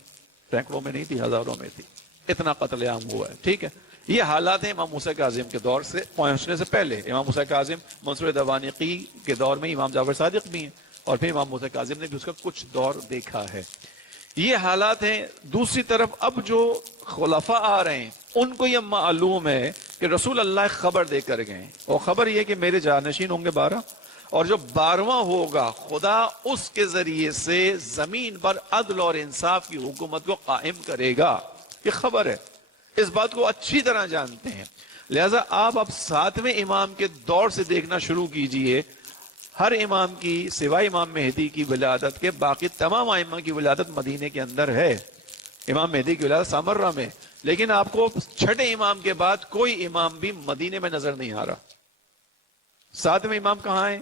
سینکڑوں میں نہیں تھی, ہزاروں میں تھی. اتنا قتل عام ہوا ہے. ٹھیک ہے, یہ حالات ہیں امام موسیٰ کاظم کے دور سے پہنچنے سے پہلے. امام موسیٰ کاظم منصور دوانقی کے دور میں امام جعفر صادق بھی ہیں, اور پھر امام موسیٰ کاظم نے بھی اس کا کچھ دور دیکھا ہے. یہ حالات ہیں. دوسری طرف اب جو خلفاء آ رہے ہیں ان کو یہ معلوم ہے کہ رسول اللہ خبر دے کر گئے, اور خبر یہ کہ میرے جانشین ہوں گے 12, اور جو 12واں ہوگا خدا اس کے ذریعے سے زمین پر عدل اور انصاف کی حکومت کو قائم کرے گا. یہ خبر ہے, اس بات کو اچھی طرح جانتے ہیں. لہذا آپ اب 7ویں امام کے دور سے دیکھنا شروع کیجئے. ہر امام کی سوائے امام مہدی کی ولادت کے باقی تمام ائمہ کی ولادت مدینے کے اندر ہے. امام مہدی کی ولادت سامرہ میں, لیکن آپ کو 6ٹھے امام کے بعد کوئی امام بھی مدینے میں نظر نہیں آ رہا. 7ویں امام کہاں ہیں؟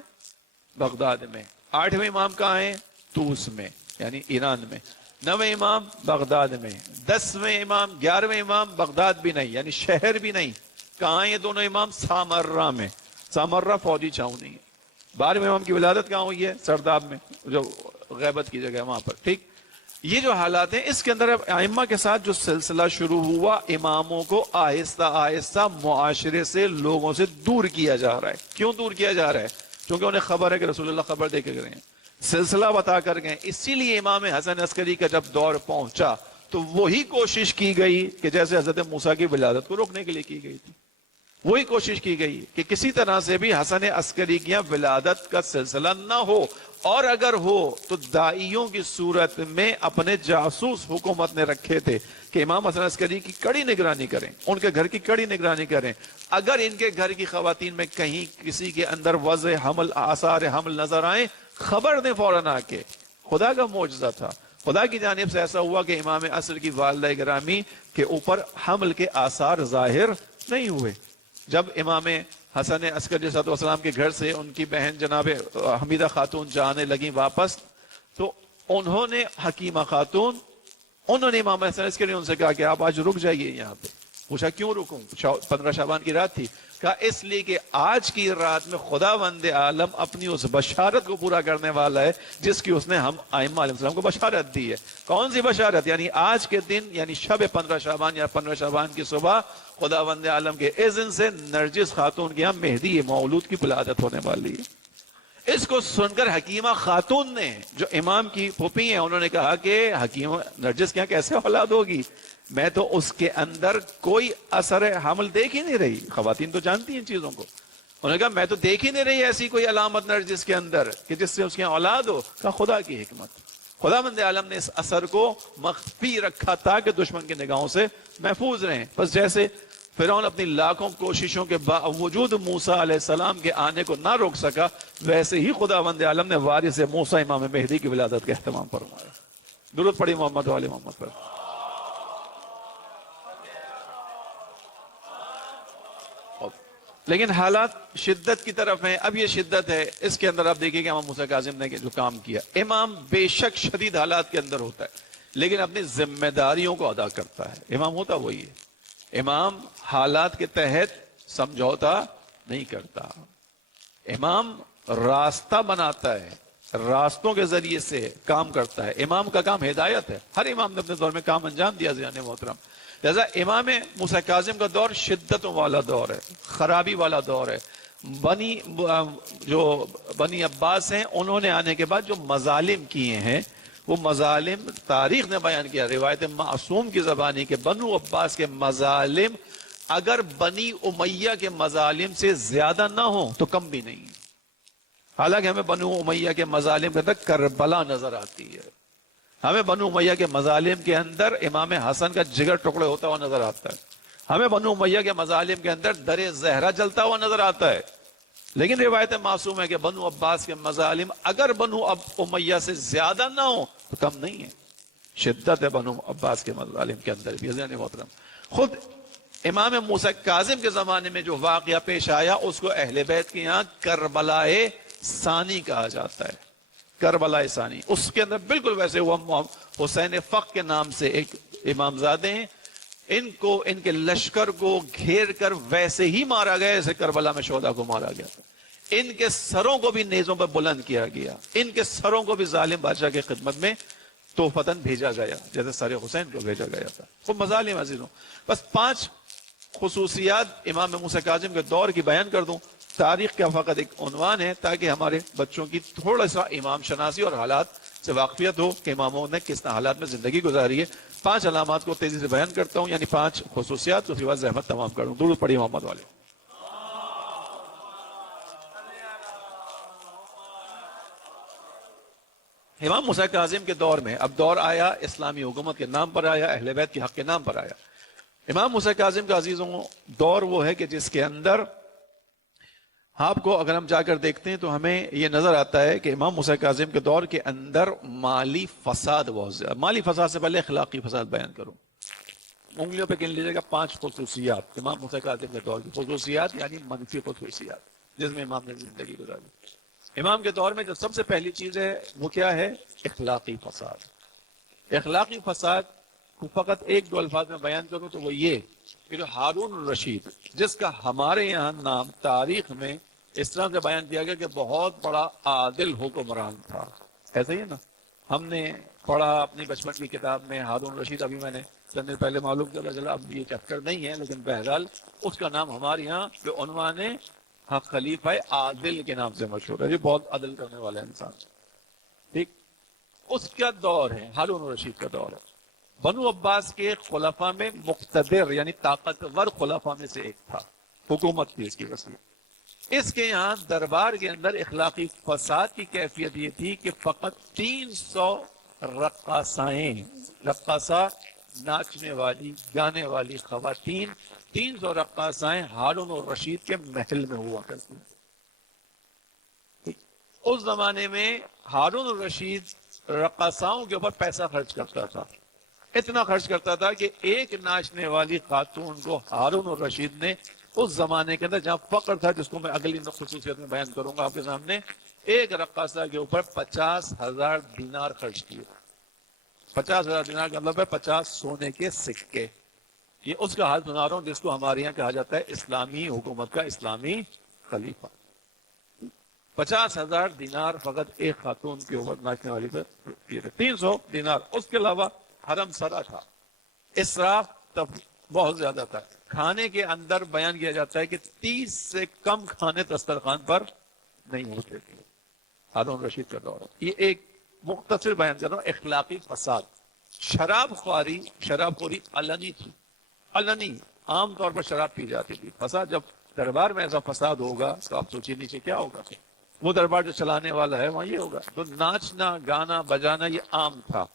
بغداد میں. 8ویں امام کہاں ہیں؟ طوس میں یعنی ایران میں. 9ویں امام بغداد میں. 10ویں امام 11ویں امام بغداد بھی نہیں یعنی شہر بھی نہیں. کہاں ہیں یہ دونوں امام؟ سامرہ میں. سامرہ فوجی چھاؤنی ہے. 12ویں امام کی ولادت کہاں ہوئی ہے؟ سرداب میں, جو غیبت کی جگہ ہے وہاں پر. ٹھیک, یہ جو حالات ہیں اس کے اندر ائمہ کے ساتھ جو سلسلہ شروع ہوا, اماموں کو آہستہ آہستہ معاشرے سے لوگوں سے دور کیا جا رہا ہے. کیوں دور کیا جا رہا ہے؟ کیونکہ انہیں خبر ہے کہ رسول اللہ خبر دے کے گئے ہیں, سلسلہ بتا کر گئے. اسی لیے امام حسن عسکری کا جب دور پہنچا تو وہی کوشش کی گئی کہ جیسے حضرت موسیٰ کی ولادت کو روکنے کے لیے کی گئی تھی, وہی کوشش کی گئی کہ کسی طرح سے بھی حسن عسکری کی ولادت کا سلسلہ نہ ہو, اور اگر ہو تو داعیوں کی صورت میں اپنے جاسوس حکومت نے رکھے تھے کہ امام حسن عسکری کی کڑی نگرانی کریں, ان کے گھر کی کڑی نگرانی کریں. اگر ان کے گھر کی خواتین میں کہیں کسی کے اندر وضع حمل, آثار حمل نظر آئیں, خبر دیں فوراً آ کے. خدا کا معجزہ تھا, خدا کی جانب سے ایسا ہوا کہ امام عصر کی والدہ گرامی کے اوپر حمل کے آثار ظاہر نہیں ہوئے. جب امام حسن عسکری صلی اللہ علیہ وسلم کے گھر سے ان کی بہن جناب حمیدہ خاتون جانے لگیں واپس، تو انہوں نے حکیمہ خاتون، انہوں نے امام حسن عسکری ان سے کہا کہ آپ آج رک جائیے یہاں پہ. پوچھا کیوں رکوں؟ 15 شعبان کی رات تھی. کہا اس لیے کہ آج کی رات میں خداوند عالم اپنی اس بشارت کو پورا کرنے والا ہے جس کی اس نے ہم ائمہ علیہ السلام کو بشارت دی ہے. کون سی بشارت؟ یعنی آج کے دن، یعنی شب 15 شعبان یا 15 شعبان کی صبح خداوند عالم کے اذن سے نرجس خاتون کے یہاں مہدی مولود کی ولادت ہونے والی ہے. اس کو سن کر حکیمہ خاتون نے، جو امام کی پھوپھی ہیں، انہوں نے کہا کہ حکیمہ نرجس کے یہاں کیسے اولاد ہوگی؟ میں تو اس کے اندر کوئی اثر حمل دیکھ ہی نہیں رہی. خواتین تو جانتی ہیں ان چیزوں کو. انہوں نے کہا میں تو دیکھ ہی نہیں رہی ایسی کوئی علامت نرجس کے اندر کہ جس سے اس کے یہاں اولاد ہو. کہا خدا کی حکمت، خداوند عالم نے اس اثر کو مخفی رکھا تاکہ دشمن کی نگاہوں سے محفوظ رہیں. بس جیسے فرعون اپنی لاکھوں کوششوں کے باوجود موسیٰ علیہ السلام کے آنے کو نہ روک سکا، ویسے ہی خداوند عالم نے وارث موسیٰ امام مہدی کی ولادت کا اہتمام فرمایا. درود پڑھی محمد و آل محمد پر. لیکن حالات شدت کی طرف ہیں. اب یہ شدت ہے، اس کے اندر آپ دیکھیے کہ امام موسیٰ کاظم نے جو کام کیا. امام بے شک شدید حالات کے اندر ہوتا ہے لیکن اپنی ذمہ داریوں کو ادا کرتا ہے. امام ہوتا وہی ہے. امام حالات کے تحت سمجھوتا نہیں کرتا. امام راستہ بناتا ہے، راستوں کے ذریعے سے کام کرتا ہے. امام کا کام ہدایت ہے. ہر امام نے اپنے دور میں کام انجام دیا زیان محترم. لہذا امام موسیٰ کاظم کا دور شدتوں والا دور ہے، خرابی والا دور ہے. بنی عباس ہیں، انہوں نے آنے کے بعد جو مظالم کیے ہیں وہ مظالم تاریخ نے بیان کیا. روایت معصوم کی زبانی کہ بنو عباس کے مظالم اگر بنی امیہ کے مظالم سے زیادہ نہ ہوں تو کم بھی نہیں. حالانکہ ہمیں بنو امیہ کے مظالم کے اندر کربلا نظر آتی ہے، ہمیں بنو امیہ کے مظالم کے اندر امام حسن کا جگر ٹکڑے ہوتا ہوا نظر آتا ہے، ہمیں بنو امیہ کے مظالم کے اندر در زہرہ جلتا ہوا نظر آتا ہے. لیکن روایت معصوم ہے کہ بنو عباس کے مظالم اگر بنو امیہ سے زیادہ نہ ہوں تو کم نہیں ہے. شدت ہے بنو عباس کے مظالم کے اندر بھی. عزیزان محترم، خود امام موسیٰ کاظم کے زمانے میں جو واقعہ پیش آیا اس کو اہل بیت کے یہاں کربلا ثانی کہا جاتا ہے. کربلا ثانی، اس کے اندر بالکل ویسے ہوا. حسین فق کے نام سے ایک امام زادے ہیں، ان کو ان کے لشکر کو گھیر کر ویسے ہی مارا گیا جیسے کربلا میں شہداء کو مارا گیا تھا. ان کے سروں کو بھی نیزوں پر بلند کیا گیا، ان کے سروں کو بھی ظالم بادشاہ کی خدمت میں تحفتاً بھیجا گیا جیسے سر حسین کو بھیجا گیا تھا. وہ مظالم عزیزوں. بس 5 خصوصیات امام موسیٰ کاظم کے دور کی بیان کر دوں. تاریخ کا فقط ایک عنوان ہے تاکہ ہمارے بچوں کی تھوڑا سا امام شناسی اور حالات سے واقفیت ہو کہ اماموں نے کس حالات میں زندگی گزاری ہے. 5 علامات کو تیزی سے بیان کرتا ہوں، یعنی 5 خصوصیات، اس کے بعد زحمت تمام کر دوں. درود پڑھی محمد والے. امام موسیٰ کاظم کے دور میں اب دور آیا اسلامی حکومت کے نام پر آیا، اہل بیت کے حق کے نام پر آیا. امام موسیٰ کاظم کا عزیزوں دور وہ ہے کہ جس کے اندر آپ کو اگر ہم جا کر دیکھتے ہیں تو ہمیں یہ نظر آتا ہے کہ امام موسیٰ کاظم کے دور کے اندر مالی فساد بہت زیادہ. مالی فساد سے پہلے اخلاقی فساد بیان کروں. انگلیوں پہ گن لیجیے گا 5 خصوصیات امام موسیٰ کاظم کے دور کی خصوصیات، یعنی منفی خصوصیات جس میں امام نے زندگی گزاری. امام کے دور میں جو سب سے پہلی چیز ہے وہ کیا ہے؟ اخلاقی فساد. اخلاقی فساد کو فقط 1-2 الفاظ میں بیان کروں تو وہ یہ کہ جو ہارون الرشید، جس کا ہمارے یہاں نام تاریخ میں اس طرح سے بیان کیا گیا کہ بہت بڑا عادل حکمران تھا. ایسا ہی ہے نا؟ ہم نے پڑھا اپنی بچپن کی کتاب میں ہارون الرشید، ابھی میں نے چند دن پہلے معلوم کیا چلا اب یہ چیپٹر نہیں ہے، لیکن بہرحال اس کا نام ہمارے یہاں جو عنوان ہے حق خلیفہ عادل کے نام سے مشہور ہے. یہ بہت عدل کرنے والا انسان. ٹھیک، اس کا دور ہے، ہارون الرشید کا دور ہے. بنو عباس کے خلفاء میں مقتدر یعنی طاقتور خلفاء میں سے ایک تھا. حکومت تھی اس کی وسیع. اس کے یہاں دربار کے اندر اخلاقی فساد کی کیفیت یہ تھی کہ فقط 300 رقاصائیں، رقاصہ ناچنے والی گانے والی خواتین، 300 رقاصائیں ہارون الرشید کے محل میں ہوا کرتی. اس زمانے میں ہارون الرشید رقاصاؤں کے اوپر پیسہ خرچ کرتا تھا. اتنا خرچ کرتا تھا کہ ایک ناچنے والی خاتون کو ہارون الرشید نے اس زمانے کے اندر جہاں فقر تھا، جس کو میں اگلی خصوصیت میں بیان کروں گا آپ کے سامنے، ایک رقاصہ کے اوپر 50,000 دینار خرچ کیے. 50,000 دینار کا مطلب ہے 50 سونے کے سکے. یہ اس کا حال سنا رہا ہوں جس کو ہمارے یہاں کہا جاتا ہے اسلامی حکومت کا اسلامی خلیفہ. 50,000 دینار فقط ایک خاتون کے اوپر ناچنے والی پر 300 دینار. اس کے علاوہ حرم سرا تھا، اسراف تب بہت زیادہ تھا. کھانے کے اندر بیان کیا جاتا ہے کہ 30 سے کم کھانے دسترخوان پر نہیں ہوتے تھے ہارون رشید کا دور. یہ ایک مختصر بیان کر رہا ہوں. اخلاقی فساد، شراب خوری علنی تھی، علنی عام طور پر شراب پی جاتی تھی. فساد جب دربار میں ایسا فساد ہوگا تو آپ سوچیے نیچے کیا ہوگا. وہ دربار جو چلانے والا ہے وہاں یہ ہوگا. تو ناچنا گانا بجانا یہ عام تھا.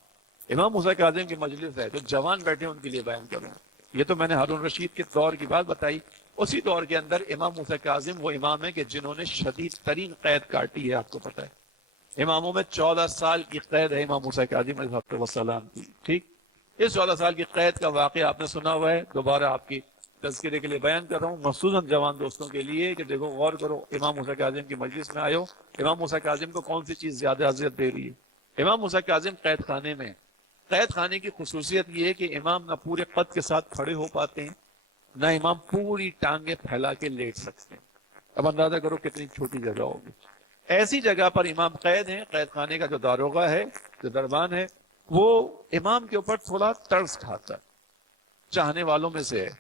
امام موسیٰ کاظم کی مجلس ہے، جو جوان بیٹھے ان کے لیے بیان کروں. یہ تو میں نے ہارون رشید کے دور کی بات بتائی. اسی دور کے اندر امام موسیٰ کاظم وہ امام ہے کہ جنہوں نے شدید ترین قید کاٹی ہے. آپ کو پتہ ہے اماموں میں 14 سال کی قید ہے امام موسیٰ کاظم علیہ السلام کی. ٹھیک، اس 14 سال کی قید کا واقعہ آپ نے سنا ہوا ہے. دوبارہ آپ کی تذکرے کے لیے بیان کر رہا ہوں، مخصوصاً جوان دوستوں کے لیے کہ دیکھو غور کرو. امام موسیٰ کاظم کی مجلس میں آئے ہو، امام موسیٰ کاظم کو کون سی چیز زیادہ اذیت دے رہی ہے؟ امام موسیٰ کاظم قید خانے میں. قید خانے کی خصوصیت یہ ہے کہ امام نہ پورے قد کے ساتھ کھڑے ہو پاتے ہیں، نہ امام پوری ٹانگیں پھیلا کے لیٹ سکتے ہیں. اب اندازہ کرو کتنی چھوٹی جگہ ہوگی. ایسی جگہ پر امام قید ہیں. قید خانے کا جو داروغہ ہے، جو دربان ہے، وہ امام کے اوپر تھوڑا ترس کھاتا ہے، چاہنے والوں میں سے ہے.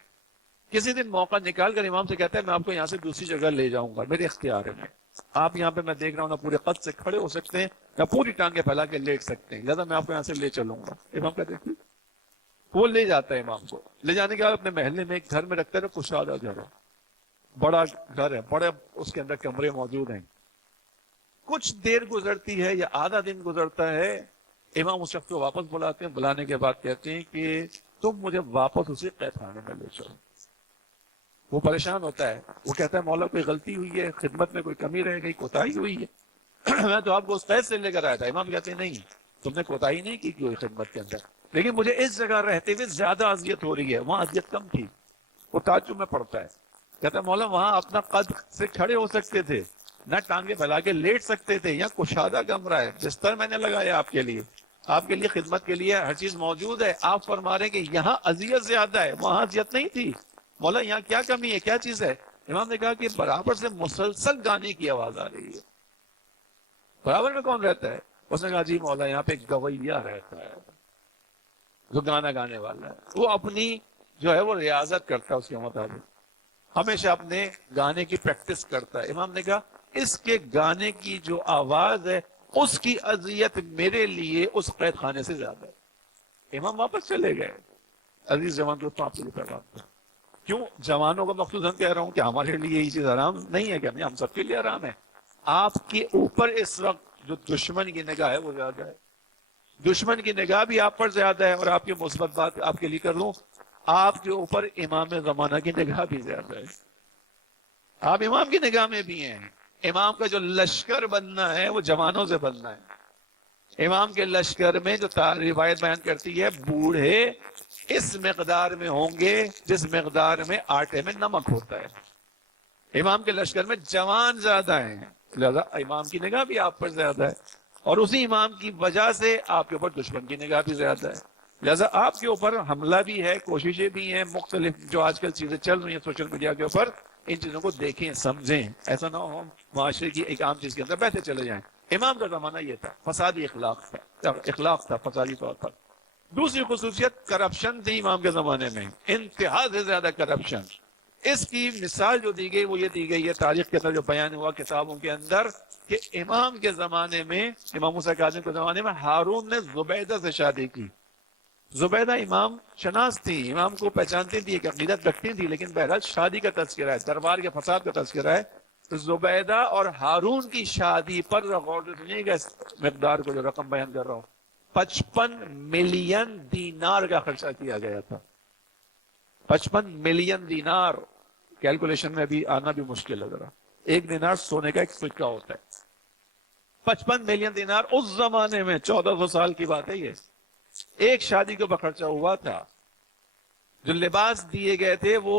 کسی دن موقع نکال کر امام سے کہتا ہے میں آپ کو یہاں سے دوسری جگہ لے جاؤں گا، میرے اختیار ہے. آپ یہاں پہ میں دیکھ رہا ہوں نہ پورے قد سے کھڑے ہو سکتے ہیں نہ پوری ٹانگیں پھیلا کے لیٹ سکتے ہیں، لہٰذا میں آپ کو یہاں سے لے چلوں گا. امام کہتے ہیں وہ لے جاتا ہے. امام کو لے جانے کے بعد اپنے محلے میں ایک گھر میں رکھتا ہے. کشادہ گھر ہے، بڑا گھر ہے، بڑے اس کے اندر کمرے موجود ہیں. کچھ دیر گزرتی ہے یا آدھا دن گزرتا ہے، امام اس شخص کو واپس بلاتے ہیں. بلانے کے بعد کہتے ہیں کہ تم مجھے واپس اسی قید خانے میں لے چلو. وہ پریشان ہوتا ہے. وہ کہتا ہے مولا کوئی غلطی ہوئی ہے، خدمت میں کوئی کمی رہ گئی، کوتاہی ہوئی ہے، میں تو آپ کو اس قید سے لے کر آیا تھا. امام کہتے ہیں نہیں، تم نے کوتاہی نہیں کی کوئی خدمت کے اندر، لیکن مجھے اس جگہ رہتے ہوئے زیادہ اذیت ہو رہی ہے. وہاں اذیت کم تھی. وہ تعجب میں پڑتا ہے. کہتا ہے مولا وہاں اپنا قد سے کھڑے ہو سکتے تھے، نہ ٹانگیں پھیلا کے لیٹ سکتے تھے. یہاں کشادہ کمرہ ہے، بستر میں نے لگایا آپ کے لیے خدمت کے لیے ہر چیز موجود ہے. آپ فرما رہے ہیں کہ یہاں اذیت زیادہ ہے، وہاں اذیت نہیں تھی. مولا یہاں کیا کمی ہے، کیا چیز ہے؟ امام نے کہا کہ برابر سے مسلسل گانے کی آواز آ رہی ہے. برابر میں کون رہتا ہے؟ اس نے کہا جی مولا یہاں پہ ایک گویا رہتا ہے جو گانا گانے والا ہے. وہ اپنی جو ہے وہ ریاضت کرتا ہے، اس کے مطابق ہمیشہ اپنے گانے کی پریکٹس کرتا ہے. امام نے کہا اس کے گانے کی جو آواز ہے اس کی اذیت میرے لیے اس قید خانے سے زیادہ ہے. امام واپس چلے گئے. عزیز جوان دوستوں آپ کو پیغام کیوں جوانوں کو مخصوصاً کہہ رہا ہوں کہ ہمارے لیے یہ چیز حرام نہیں ہے کہ ہم سب کے لیے حرام ہے. آپ کے اوپر اس وقت جو دشمن کی نگاہ ہے وہ زیادہ ہے. دشمن کی نگاہ بھی آپ پر زیادہ ہے. اور آپ کی مثبت بات آپ کے لیے کر لوں، آپ کے اوپر امام زمانہ کی نگاہ بھی زیادہ ہے. آپ امام کی نگاہ میں بھی ہیں. امام کا جو لشکر بننا ہے وہ جوانوں سے بننا ہے. امام کے لشکر میں جو روایت بیان کرتی ہے بوڑھے اس مقدار میں ہوں گے جس مقدار میں آٹے میں نمک ہوتا ہے. امام کے لشکر میں جوان زیادہ ہیں، لہذا امام کی نگاہ بھی آپ پر زیادہ ہے. اور اسی امام کی وجہ سے آپ کے اوپر دشمن کی نگاہ بھی زیادہ ہے. لہذا آپ کے اوپر حملہ بھی ہے، کوششیں بھی ہیں، مختلف جو آج کل چیزیں چل رہی ہیں سوشل میڈیا کے اوپر، ان چیزوں کو دیکھیں سمجھیں. ایسا نہ ہو معاشرے کی ایک عام چیز کے اندر بیٹھے چلے جائیں. امام کا زمانہ یہ تھا، فسادی اخلاق تھا فسادی طور پر. دوسری خصوصیت کرپشن تھی امام کے زمانے میں، انتہا سے زیادہ کرپشن. اس کی مثال جو دی گئی وہ یہ دی گئی ہے تاریخ کے اندر جو بیان ہوا کتابوں کے اندر کہ امام کے زمانے میں، امام موسیٰ کاظم کے زمانے میں ہارون نے زبیدہ سے شادی کی. زبیدہ امام شناس تھی، امام کو پہچانتی تھی، ایک عقیدت رکھتی تھی، لیکن بہرحال شادی کا تذکرہ ہے، دربار کے فساد کا تذکرہ ہے. تو زبیدہ اور ہارون کی شادی پر غور سے سنیے گا اس مقدار کو جو رقم بیان کر رہا ہوں، 55 ملین دینار کا خرچہ کیا گیا تھا. 55 ملین دینار کیلکولیشن میں بھی آنا بھی مشکل ہے ذرا. ایک دینار سونے کا ایک سکہ ہوتا ہے. 55 ملین دینار اس زمانے میں 1400 سال کی بات ہے. یہ ایک شادی کے اوپر خرچہ ہوا تھا. جو لباس دیے گئے تھے وہ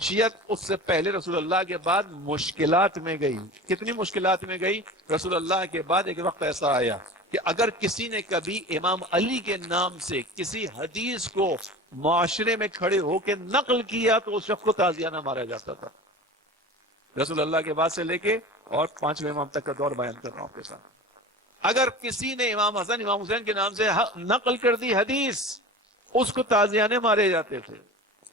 شیعت اس سے پہلے رسول اللہ کے بعد مشکلات میں گئی. کتنی مشکلات میں گئی؟ رسول اللہ کے بعد ایک وقت ایسا آیا کہ اگر کسی نے کبھی امام علی کے نام سے کسی حدیث کو معاشرے میں کھڑے ہو کے نقل کیا تو اس شخص کو تعزیانہ مارا جاتا تھا. رسول اللہ کے بعد سے لے کے اور 5ویں امام تک کا دور بیان کر رہا ہوں آپ کے ساتھ. اگر کسی نے امام حسن امام حسین کے نام سے نقل کر دی حدیث، اس کو تعزیانے مارے جاتے تھے،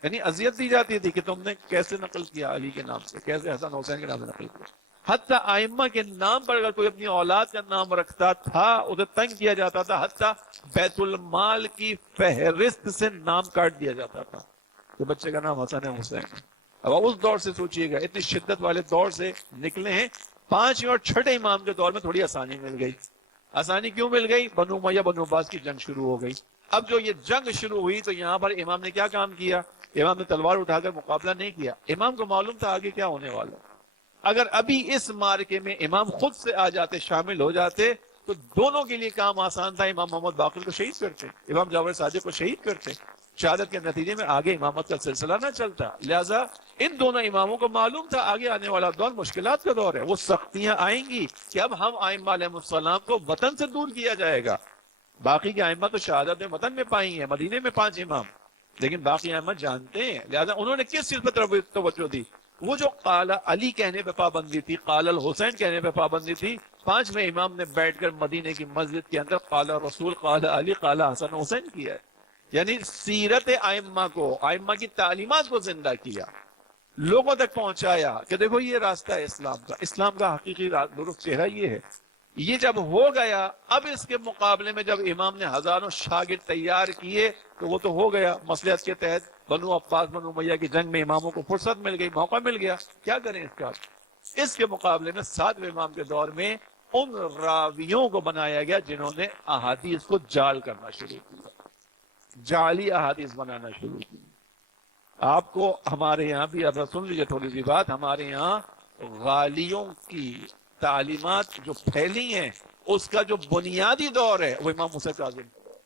یعنی اذیت دی جاتی تھی کہ تم نے کیسے نقل کیا علی کے نام سے، کیسے حسن حسین کے نام سے نقل کیا. حتیٰ ائمہ کے نام پر اگر کوئی اپنی اولاد کا نام رکھتا تھا اسے تنگ کیا جاتا تھا، حتیٰ بیت المال کی فہرست سے نام کاٹ دیا جاتا تھا کہ بچے کا نام حسن حسین. اب اس دور سے سوچئے گا، اتنی شدت والے دور سے نکلے ہیں. 5ویں اور 6ٹھے امام کے دور میں تھوڑی آسانی مل گئی. آسانی کیوں مل گئی؟ بنو امیہ بنو عباس کی جنگ شروع ہو گئی. اب جو یہ جنگ شروع ہوئی تو یہاں پر امام نے کیا کام کیا؟ امام نے تلوار اٹھا کر مقابلہ نہیں کیا. امام کو معلوم تھا آگے کیا ہونے والا. اگر ابھی اس مارکے میں امام خود سے آ جاتے، شامل ہو جاتے تو دونوں کے لیے کام آسان تھا. امام محمد باقر کو شہید کرتے، امام جعفر صادق کو شہید کرتے، شہادت کے نتیجے میں آگے امامت کا سلسلہ نہ چلتا. لہذا ان دونوں اماموں کو معلوم تھا آگے آنے والا دور مشکلات کا دور ہے. وہ سختیاں آئیں گی کہ اب ہم ائمہ علیہ السلام کو وطن سے دور کیا جائے گا. باقی کے ائمہ تو شہادت میں وطن میں پائی ہیں، مدینے میں 5 امام، لیکن باقی ائمہ جانتے ہیں. لہذا انہوں نے کس چیز پر توجہ دی؟ وہ جو قال علی کہنے پہ پابندی تھی، قال الحسین کہنے پہ پابندی تھی. 5ویں امام نے بیٹھ کر مدینے کی مسجد کے اندر قال رسول قال علی قال حسن حسین کیا ہے. یعنی سیرت ائمہ کو، ائمہ کی تعلیمات کو زندہ کیا، لوگوں تک پہنچایا کہ دیکھو یہ راستہ ہے اسلام کا، اسلام کا حقیقی درست چہرہ یہ ہے. یہ جب ہو گیا، اب اس کے مقابلے میں جب امام نے ہزاروں شاگرد تیار کیے تو وہ تو ہو گیا. مصلحت کے تحت بنو عباس بنو امیہ کی جنگ میں اماموں کو فرصت مل گئی، موقع مل گیا. کیا کریں اس کا؟ اس کے مقابلے میں 7ویں امام کے دور میں ان راویوں کو بنایا گیا جنہوں نے احادیث کو جعل کرنا شروع کیا، جعلی احادیث بنانا شروع کی. آپ کو ہمارے یہاں بھی، اب سن لیجیے تھوڑی سی بات، ہمارے یہاں غالیوں کی تعلیمات جو پھیلی ہیں اس کا جو بنیادی دور ہے وہ امام موسیٰ کاظم کا دور ہے.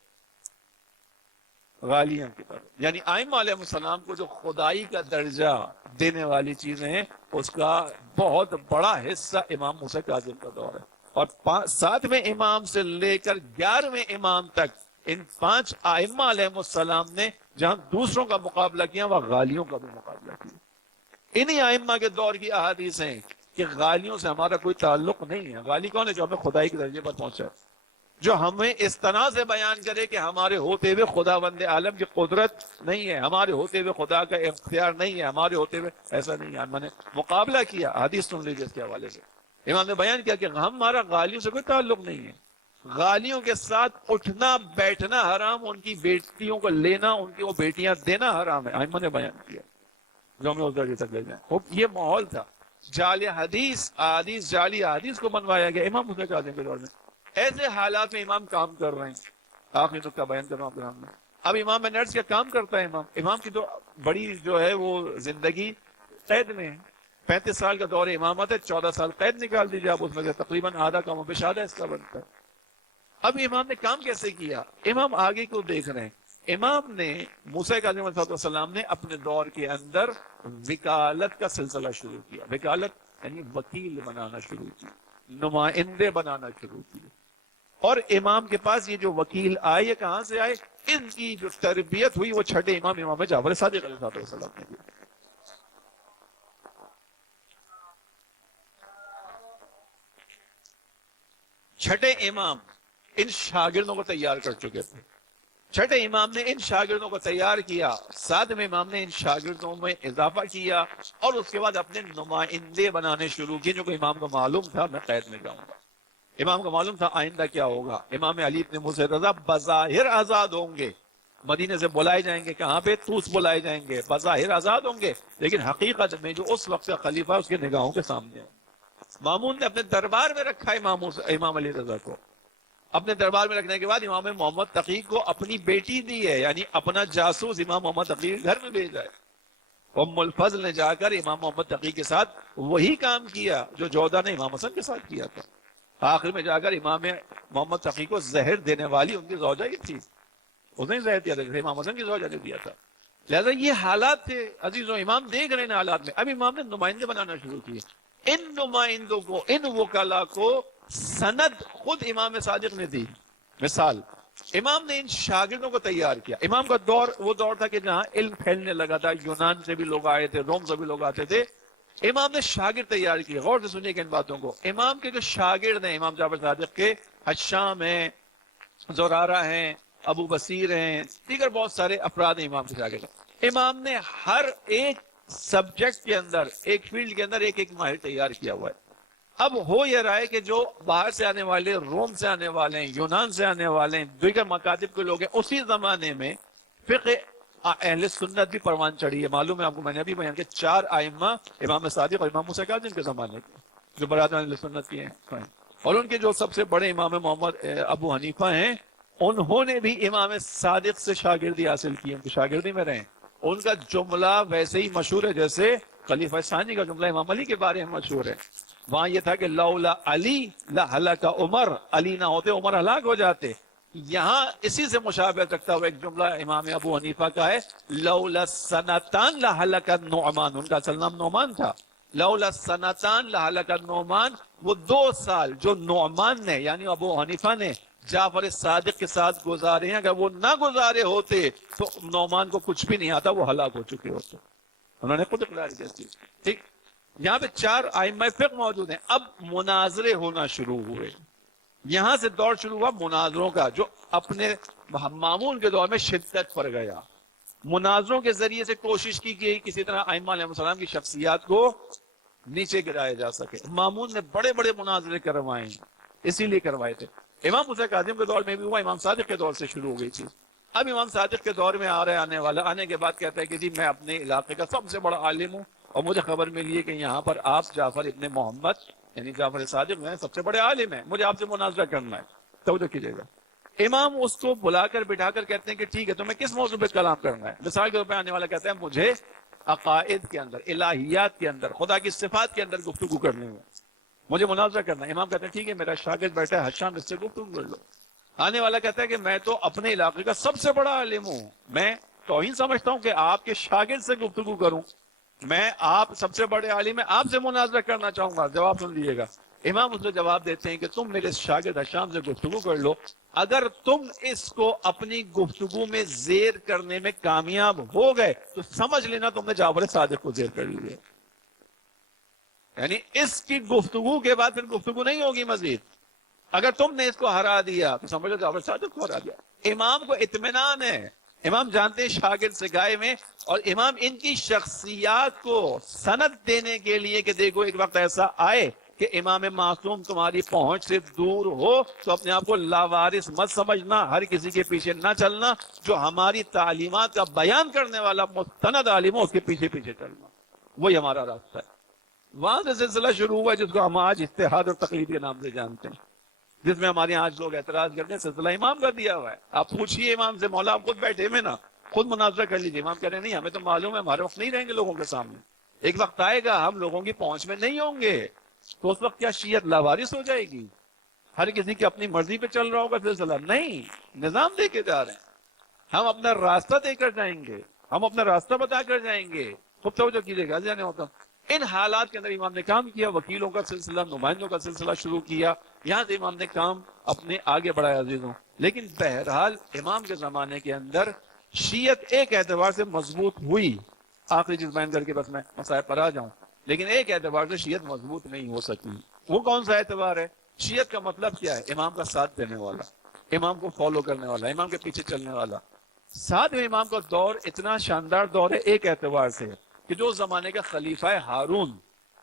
غالیوں کی طرف یعنی ائمہ علیہ السلام کو جو خدائی کا درجہ دینے والی چیزیں ہیں اس کا بہت بڑا حصہ امام موسیٰ کاظم کا دور ہے. اور 7ویں امام سے لے کر 11ویں امام تک ان 5 ائمہ علیہ السلام نے جہاں دوسروں کا مقابلہ کیا وہاں غالیوں کا بھی مقابلہ کیا. انہی ائمہ کے دور کی احادیث ہیں کہ غالیوں سے ہمارا کوئی تعلق نہیں ہے. غالی کون ہے؟ جو ہمیں خدائی کے درجے پر پہنچا ہے، جو ہمیں اس طرح سے بیان کرے کہ ہمارے ہوتے ہوئے خداوند عالم کی قدرت نہیں ہے، ہمارے ہوتے ہوئے خدا کا اختیار نہیں ہے، ہمارے ہوتے ہوئے ایسا نہیں ہے. میں نے مقابلہ کیا، حدیث سن لیجیے اس کے حوالے سے. امام نے بیان کیا کہ ہمارا غالیوں سے کوئی تعلق نہیں ہے. غالیوں کے ساتھ اٹھنا بیٹھنا حرام، ان کی بیٹیوں کو لینا، ان کی وہ بیٹیاں دینا حرام ہے. ائمہ نے بیان کیا جو ہمیں اس درجے تک لے جائیں. یہ ماحول تھا. جعلی حدیث جعلی حدیث کو بنوایا گیا امام موسیٰ کاظم کے دور میں. ایسے حالات میں امام کام کر رہے ہیں. آخری نقطہ بیان کر رہا ہوں آپ میں. اب امام نرس کیا کام کرتا ہے؟ امام کی تو بڑی جو ہے وہ زندگی قید میں ہے. 35 سال کا دور امامت ہے، 14 سال قید نکال دیجیے آپ اس میں سے، تقریباً آدھا کام و بیش آدھا اس کا بنتا ہے. اب امام نے کام کیسے کیا؟ امام آگے کو دیکھ رہے ہیں. امام نے موسیٰ کاظم علیہ السلام نے اپنے دور کے اندر وکالت کا سلسلہ شروع کیا. وکالت یعنی وکیل بنانا شروع کیا، نمائندے بنانا شروع کیے. اور امام کے پاس یہ جو وکیل آئے یہ کہاں سے آئے؟ ان کی جو تربیت ہوئی وہ 6ٹھے امام جعفر صادق علیہ السلام نے کی. چھٹے امام ان شاگردوں کو تیار کر چکے تھے. 6ٹھے امام نے ان شاگردوں کو تیار کیا. 7ویں امام نے ان شاگردوں میں اضافہ کیا اور اس کے بعد اپنے نمائندے بنانے شروع کیے. جو کہ امام کو معلوم تھا میں قید میں جاؤں گا، امام کو معلوم تھا آئندہ کیا ہوگا. امام علی ابن موسیٰ رضا بظاہر آزاد ہوں گے، مدینے سے بلائے جائیں گے، کہاں پہ؟ طوس بلائے جائیں گے. بظاہر آزاد ہوں گے لیکن حقیقت میں جو اس وقت کا خلیفہ اس کے نگاہوں کے سامنے ہے. مامون نے اپنے دربار میں رکھا امام علی رضا کو. اپنے دربار میں رکھنے کے بعد امام محمد تقی کو اپنی بیٹی دی ہے، یعنی اپنا جاسوس امام محمد تقی کے گھر میں بھیجا ہے. ام الفضل نے جا کر امام محمد تقی کے ساتھ وہی کام کیا جو جودہ نے امام حسن کے ساتھ کیا تھا. آخر میں جا کر امام محمد تقی کو زہر دینے والی ان کی زوجہ ہی تھی. اس نے زہر دیا تھا، امام حسن کی زوجہ نے دیا تھا. لہذا یہ حالات تھے عزیزوں، امام دیکھ رہے ہیں حالات میں. اب امام نے نمائندے بنانا شروع کیے. ان نمائندوں کو، ان وکلا کو سند خود امام صادق نے دی. مثال، امام نے ان شاگردوں کو تیار کیا. امام کا دور وہ دور تھا کہ جہاں علم پھیلنے لگا تھا، یونان سے بھی لوگ آئے تھے، روم سے بھی لوگ آتے تھے. امام نے شاگرد تیار کیے. غور سے سنیے کہ ان باتوں کو. امام کے جو شاگرد ہیں امام جعفر صادق کے، حشام ہیں، زرارہ ہیں، ابو بصیر ہیں، دیگر بہت سارے افراد ہیں امام کے شاگرد. امام نے ہر ایک سبجیکٹ کے اندر، ایک فیلڈ کے اندر ایک ایک ماہر تیار کیا ہوا ہے. اب ہو یہ رہا ہے کہ جو باہر سے آنے والے، روم سے آنے والے ہیں، یونان سے آنے والے ہیں، دیگر مکاتب کے لوگ ہیں، اسی زمانے میں فقہ اہل سنت بھی پروان چڑھی ہے. معلوم ہے آپ کو، میں نے ابھی بیان کیا 4 ائمہ امام صادق اور امام موسیٰ کاظم کے زمانے کے جو برادر اہل سنت کے ہیں، اور ان کے جو سب سے بڑے امام محمد ابو حنیفہ ہیں، انہوں نے بھی امام صادق سے شاگردی حاصل کی، ان کی شاگردی میں رہے. ان کا جملہ ویسے ہی مشہور ہے جیسے خلیفہ ثانی کا جملہ امام علی کے بارے میں مشہور ہے. وہاں یہ تھا کہ لولا علی لہلک عمر، علی نہ ہوتے عمر ہلاک ہو جاتے. یہاں اسی سے مشابہت رکھتا ہوا ایک جملہ امام ابو حنیفہ کا ہے، لولا سنتان لہلک النعمان. ان کا اصل نام نعمان تھا. لولا سنتان لہلک النعمان، وہ 2 سال جو نعمان نے یعنی ابو حنیفہ نے جعفر صادق کے ساتھ گزارے ہیں، اگر وہ نہ گزارے ہوتے تو نعمان کو کچھ بھی نہیں آتا، وہ ہلاک ہو چکے ہوتے. انہوں نے خود اقرار کیا تھی. ٹھیک، یہاں پہ 4 ائمہ فقہ موجود ہیں. اب مناظرے ہونا شروع ہوئے. یہاں سے دور شروع ہوا مناظروں کا، جو اپنے مامون کے دور میں شدت پر گیا. مناظروں کے ذریعے سے کوشش کی گئی کسی طرح ائمہ علیہ السلام کی شخصیات کو نیچے گرایا جا سکے. مامون نے بڑے بڑے مناظرے کروائے ہیں، اسی لیے کروائے تھے. امام موسیٰ کاظم کے دور میں بھی ہوا، امام صادق کے دور سے شروع ہو گئی تھی. اب امام صادق کے دور میں آنے والا، آنے کے بعد کہتا ہے کہ جی میں اپنے علاقے کا سب سے بڑا عالم ہوں، اور مجھے خبر ملی ہے کہ یہاں پر آپ جعفر ابن محمد یعنی جعفر صادق میں سب سے بڑے عالم ہیں، مجھے آپ سے مناظرہ کرنا ہے. توجہ کیجیے گا. امام اس کو بلا کر بٹھا کر کہتے ہیں کہ ٹھیک ہے تمہیں کس موضوع پہ کلام کرنا ہے. مثال کے طور پہ آنے والا کہتا ہے مجھے عقائد کے اندر، الہیات کے اندر، خدا کی صفات کے اندر گفتگو کرنی ہے، مجھے مناظرہ کرنا ہے. امام کہتے ہیں ٹھیک ہے، میرا شاگرد بیٹھا ہے حشام، اس سے گفتگو کر لو. آنے والا کہتا ہے کہ میں تو اپنے علاقے کا سب سے بڑا عالم ہوں، میں توہین سمجھتا ہوں کہ آپ کے شاگرد سے گفتگو کروں، میں آپ سب سے بڑے عالم ہیں، آپ سے مناظرہ کرنا چاہوں گا. جواب سن لیجیے گا. امام اس سے جواب دیتے ہیں کہ تم میرے شاگرد حشام سے گفتگو کر لو، اگر تم اس کو اپنی گفتگو میں زیر کرنے میں کامیاب ہو گئے تو سمجھ لینا تم نے جعفر صادق کو زیر کر لیا. یعنی اس کی گفتگو کے بعد پھر گفتگو نہیں ہوگی مزید. اگر تم نے اس کو ہرا دیا تو سمجھو جعفر صادق کو ہرا دیا. امام کو اطمینان ہے، امام جانتے ہیں شاگرد سے گائے میں، اور امام ان کی شخصیات کو سند دینے کے لیے کہ دیکھو ایک وقت ایسا آئے کہ امام معصوم تمہاری پہنچ سے دور ہو تو اپنے آپ کو لاوارث مت سمجھنا، ہر کسی کے پیچھے نہ چلنا، جو ہماری تعلیمات کا بیان کرنے والا مستند عالم ہو اس کے پیچھے پیچھے چلنا، وہی ہمارا راستہ ہے. وہاں سے سلسلہ شروع ہوا جس کو ہم آج اجتہاد اور تقلید کے نام سے جانتے ہیں، جس میں ہمارے آج لوگ اعتراض کرتے ہیں. سلسلہ امام کا دیا ہوا ہے. آپ پوچھئے امام سے، مولا آپ خود بیٹھے ہوئے نا، خود مناظرہ کر لیجیے. امام کہہ رہے ہیں نہیں، ہمیں تو معلوم ہے ہمارے وقت نہیں رہیں گے لوگوں کے سامنے، ایک وقت آئے گا ہم لوگوں کی پہنچ میں نہیں ہوں گے، تو اس وقت کیا شیعت لاوارث ہو جائے گی؟ ہر کسی کی اپنی مرضی پہ چل رہا ہوگا سلسلہ؟ نہیں، نظام دے کے جا رہے ہیں، ہم اپنا راستہ دے کر جائیں گے، ہم اپنا راستہ بتا کر جائیں گے. خوب توجہ کیجیے گا. جانے ہوتا ان حالات کے اندر امام نے کام کیا، وکیلوں کا سلسلہ، نمائندوں کا سلسلہ شروع کیا. یہاں سے امام نے کام اپنے آگے بڑھایا عزیزوں. لیکن بہرحال امام کے زمانے کے اندر شیعت ایک اعتبار سے مضبوط ہوئی. آخری چیز بیان کر کے بس میں مسائل پر آ جاؤں. لیکن ایک اعتبار سے شیعت مضبوط نہیں ہو سکی. وہ کون سا اعتبار ہے؟ شیعت کا مطلب کیا ہے؟ امام کا ساتھ دینے والا، امام کو فالو کرنے والا، امام کے پیچھے چلنے والا. ساتھ میں امام کا دور اتنا شاندار دور ہے ایک اعتبار سے کہ جو زمانے کا خلیفہ ہے ہارون،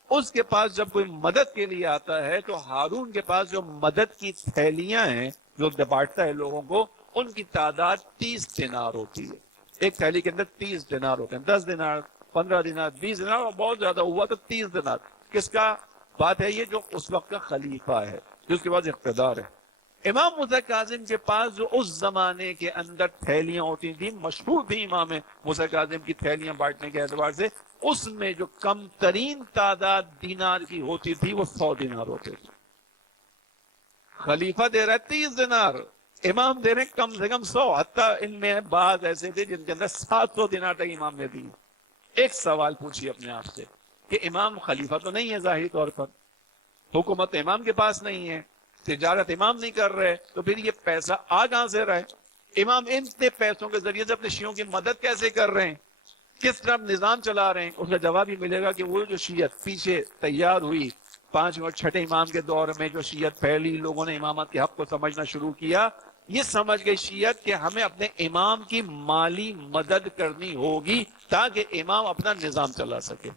اس کے پاس جب کوئی مدد کے لیے آتا ہے تو ہارون کے پاس جو مدد کی تھیلیاں ہیں جو بانٹتا ہے لوگوں کو، ان کی تعداد 30 دینار ہوتی ہے. ایک تھیلی کے اندر 30 دینار ہوتے ہیں، 10 دینار، 15 دینار، 20 دینار، اور بہت زیادہ ہوا تو 30 دینار. کس کا بات ہے یہ؟ جو اس وقت کا خلیفہ ہے، جس کے پاس اقتدار ہے. امام موسیٰ کاظم کے پاس جو اس زمانے کے اندر تھیلیاں ہوتی تھیں، مشہور تھی امام موسیٰ کاظم کی تھیلیاں بانٹنے کے اعتبار سے، اس میں جو کم ترین تعداد دینار کی ہوتی تھی وہ 100 دینار ہوتے تھے. خلیفہ دے رہا ہے 30 دینار، امام دے رہے ہیں کم سے کم 100، حتیٰ ان میں بعض ایسے تھے جن کے اندر 700 دینار تک امام نے دی۔ ایک سوال پوچھیے اپنے آپ سے کہ امام خلیفہ تو نہیں ہے ظاہری طور پر، حکومت امام کے پاس نہیں ہے، تجارت امام نہیں کر رہے، تو پھر یہ پیسہ آ کہاں سے رہا ہے؟ امام اتنے پیسوں کے ذریعے سے اپنے شیعوں کی مدد کیسے کر رہے ہیں، کس طرح نظام چلا رہے ہیں؟ اس کا جواب ہی ملے گا کہ وہ جو شیعت پیچھے تیار ہوئی 5 اور 6 امام کے دور میں، جو شیعت پھیلی، لوگوں نے امامت کے حق کو سمجھنا شروع کیا، یہ سمجھ گئی شیعت کہ ہمیں اپنے امام کی مالی مدد کرنی ہوگی تاکہ امام اپنا نظام چلا سکے،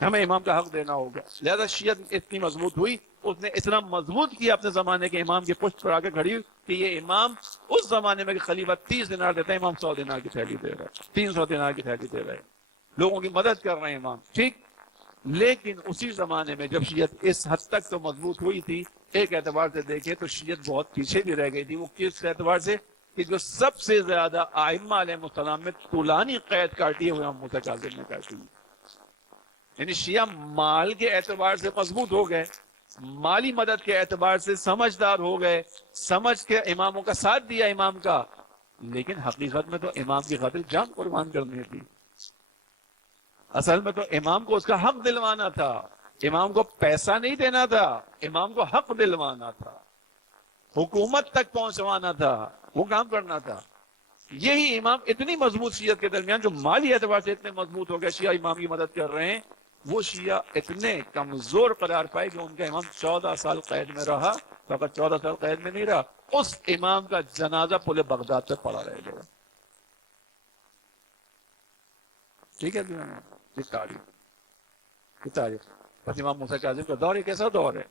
ہمیں امام کا حق دینا ہوگا۔ لہذا شیعت اتنی مضبوط ہوئی، اس نے اتنا مضبوط کیا اپنے زمانے کے امام کی پشت پر آ کے کھڑی کہ یہ امام اس زمانے میں خلیفہ 30 دینار دیتا ہے، امام 100 دینار کی تھیلی دے رہا ہے، 300 دینار کی تھیلی دے رہا ہے، لوگوں کی مدد کر رہے ہیں امام، ٹھیک۔ لیکن اسی زمانے میں جب شیعت اس حد تک تو مضبوط ہوئی تھی، ایک اعتبار سے دیکھیں تو شیعت بہت پیچھے بھی رہ گئی تھی۔ وہ کس اعتبار سے کہ جو سب سے زیادہ ائمہ علیہ السلام میں طولانی قید کاٹی ہے وہ امام موسیٰ کاظم نے کاٹی ہے۔ یعنی شیعہ مال کے اعتبار سے مضبوط ہو گئے، مالی مدد کے اعتبار سے سمجھدار ہو گئے، سمجھ کے اماموں کا ساتھ دیا امام کا، لیکن حقیقت میں تو امام کی خاطر جان قربان کرنی تھی۔ اصل میں تو امام کو اس کا حق دلوانا تھا، امام کو پیسہ نہیں دینا تھا، امام کو حق دلوانا تھا، حکومت تک پہنچوانا تھا، وہ کام کرنا تھا۔ یہی امام اتنی مضبوط شیعت کے درمیان جو مالی اعتبار سے اتنے مضبوط ہو گئے، شیعہ امام کی مدد کر رہے ہیں، وہ شیعہ اتنے کمزور قرار پائے کہ ان کا امام 14 سال قید میں رہا، فقط 14 سال قید میں نہیں رہا، اس امام کا جنازہ پورے بغداد تک پڑا رہ گیا۔ ٹھیک ہے جی، یہ تاریخ۔ بس امام موسیٰ کاظم کا دور ایک ایسا دور ہے،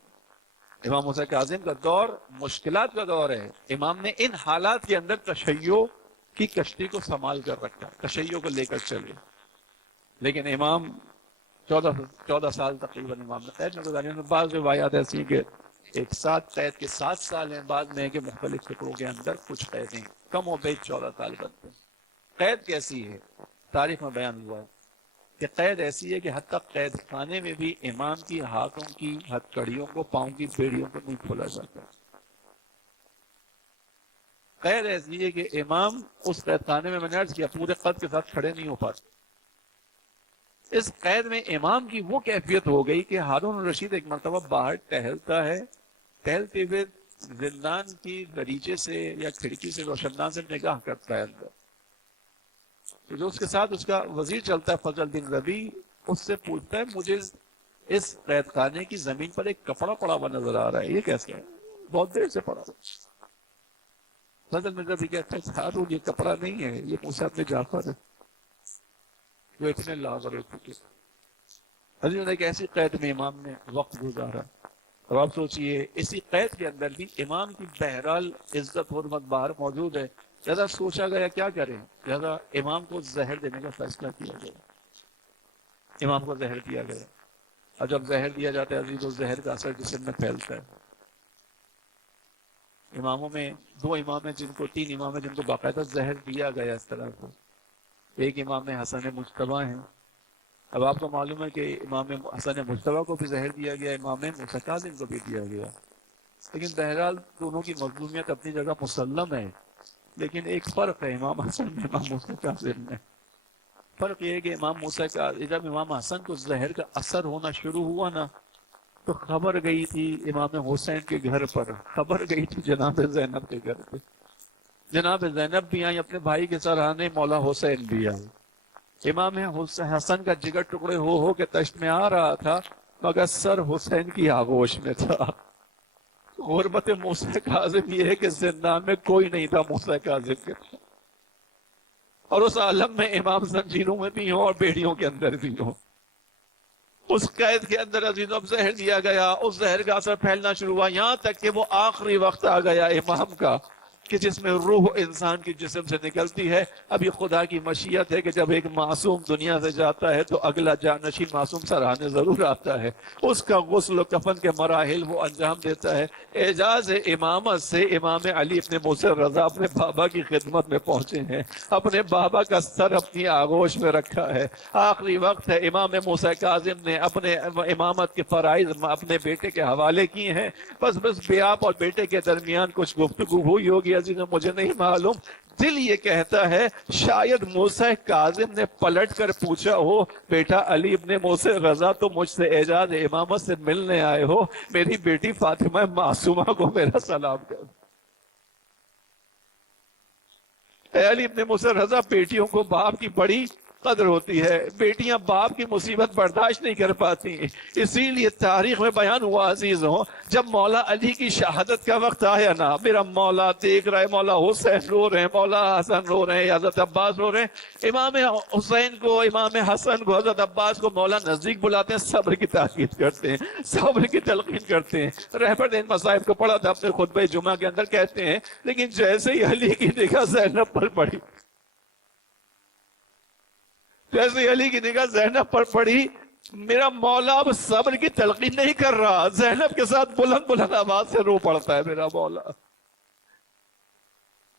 امام موسیٰ کاظم کا دور مشکلات کا دور ہے۔ امام نے ان حالات کے اندر تشیع کی کشتی کو سنبھال کر رکھا، تشیع کو لے کر چلے، لیکن امام 14 سال تقریباً امام نے قید میں گزارے۔ بعض روایات ایسی ہیں کہ ایک ساتھ قید کے 7 سال ہیں، بعد میں کہ مختلف ٹکڑوں کے اندر کچھ قیدیں، کم و بیش 14 سال بنتے ہیں۔ قید کیسی ہے؟ تاریخ میں بیان ہوا ہے کہ قید ایسی ہے کہ حتیٰ قید خانے میں بھی امام کی ہاتھوں کی ہتھکڑیوں کو، پاؤں کی بیڑیوں کو نہیں کھولا جاتا۔ قید ایسی ہے کہ امام اس قید خانے میں نے عرض کیا پورے قد کے ساتھ کھڑے نہیں ہو پاتے۔ اس قید میں امام کی وہ کیفیت ہو گئی کہ ہارون الرشید ایک مرتبہ باہر ٹہلتا ہے، ٹہلتے ہوئے زندان کی دریچے سے یا کھڑکی سے روشندان سے نگاہ کرتا ہے اندر، تو جو اس کے ساتھ اس کا وزیر چلتا ہے فضل بن ربی، اس سے پوچھتا ہے مجھے اس قید خانے کی زمین پر ایک کپڑا پڑا ہوا نظر آ رہا ہے، یہ کیسے ہے؟ بہت دیر سے پڑا ہوا۔ فضل بن ربی کہتا ہے ہارون یہ کپڑا نہیں ہے، یہ موسیٰ ابن جعفر ہے جو اتنے لاغر ہو چکے۔ حضرت ایک ایسی قید میں امام نے وقت گزارا۔ اب آپ سوچئے اسی قید کے اندر بھی امام کی بہرحال عزت حرمت باہر موجود ہے، لہذا سوچا گیا کیا کریں، لہذا امام کو زہر دینے کا فیصلہ کیا گیا، امام کو زہر دیا گیا۔ اور جب زہر دیا جاتا ہے عزیز، اس زہر کا اثر جسم میں پھیلتا ہے۔ اماموں میں 2 امام ہیں جن کو 3 امام ہیں جن کو باقاعدہ زہر دیا گیا اس طرح کو۔ ایک امام حسن مجتبیٰ ہیں، اب آپ کو معلوم ہے کہ امام حسن مجتبیٰ کو بھی زہر دیا گیا، امام موسیٰ کاظم کو بھی دیا گیا، لیکن بہرحال دونوں کی مظلومیت اپنی جگہ مسلم ہے، لیکن ایک فرق ہے امام حسن میں امام موسیٰ کاظم میں۔ فرق یہ ہے کہ امام موسیٰ کاظم، جب امام حسن کو زہر کا اثر ہونا شروع ہوا نا تو خبر گئی تھی امام حسین کے گھر پر، خبر گئی تھی جناب زینب کے گھر پہ، جناب زینب بھی آئی، اپنے بھائی کے سرحانے مولا حسین بھی آئی۔ امام حسن کا جگر ٹکڑے ہو کے تشت میں آ رہا تھا، مگر سر حسین کی آغوش میں تھا۔ غربت موسیٰ کاظم یہ ہے کہ زندان میں کوئی نہیں تھا موسیٰ کاظم کے، اور اس عالم میں امام زنجیروں میں بھی ہوں اور بیڑیوں کے اندر بھی ہوں۔ اس قید کے اندر عزیزوں اب زہر دیا گیا، اس زہر کا اثر پھیلنا شروع ہوا، یہاں تک کہ وہ آخری وقت آ گیا امام کا کہ جس میں روح انسان کی جسم سے نکلتی ہے. اب یہ خدا کی مشیت ہے کہ جب ایک معصوم دنیا سے جاتا ہے تو اگلا جانشین معصوم سراہنے ضرور آتا ہے. اس کا غسل و کفن کے مراحل وہ انجام دیتا ہے. اعجاز امامت سے امام علی اپنے موسی رضا اپنے بابا کی خدمت میں پہنچے ہیں. اپنے بابا کا سر اپنی آغوش میں رکھا ہے. آخری وقت ہے. امام موسی کاظم نے اپنے امامت کے فرائض اپنے بیٹے کے حوالے کیے ہیں. بس باپ اور بیٹے کے درمیان کچھ گفتگو ہوئی ہوگی عزیزوں، مجھے نہیں معلوم. دل یہ کہتا ہے شاید موسی کاظم نے پلٹ کر پوچھا ہو، بیٹا علی ابن موسی رضا تو مجھ سے اعجاز امامت سے ملنے آئے ہو، میری بیٹی فاطمہ معصومہ کو میرا سلام کر. اے علی ابن موسی رضا، بیٹیوں کو باپ کی بڑی قدر ہوتی ہے. بیٹیاں باپ کی مصیبت برداشت نہیں کر پاتی. اسی لیے تاریخ میں بیان ہوا عزیزوں، جب مولا علی کی شہادت کا وقت آیا نا، میرا مولا دیکھ رہا ہے، مولا حسین رو رہے ہیں، مولا حسن رو رہے ہیں، حضرت عباس رو رہے ہیں. امام حسین کو، امام حسن کو، حضرت عباس کو مولا نزدیک بلاتے ہیں، صبر کی تاکید کرتے ہیں، صبر کی تلقین کرتے ہیں. رہبر ان مصائب کو پڑھا تھا اپنے خطبہ جمعہ کے اندر، کہتے ہیں لیکن جیسے ہی علی کی نگاہ زینب پر پڑی، جیسے علی کی نگاہ زینب پر پڑی، میرا مولا اب صبر کی تلقین نہیں کر رہا، زینب کے ساتھ بلند بلند آواز سے رو پڑتا ہے میرا مولا.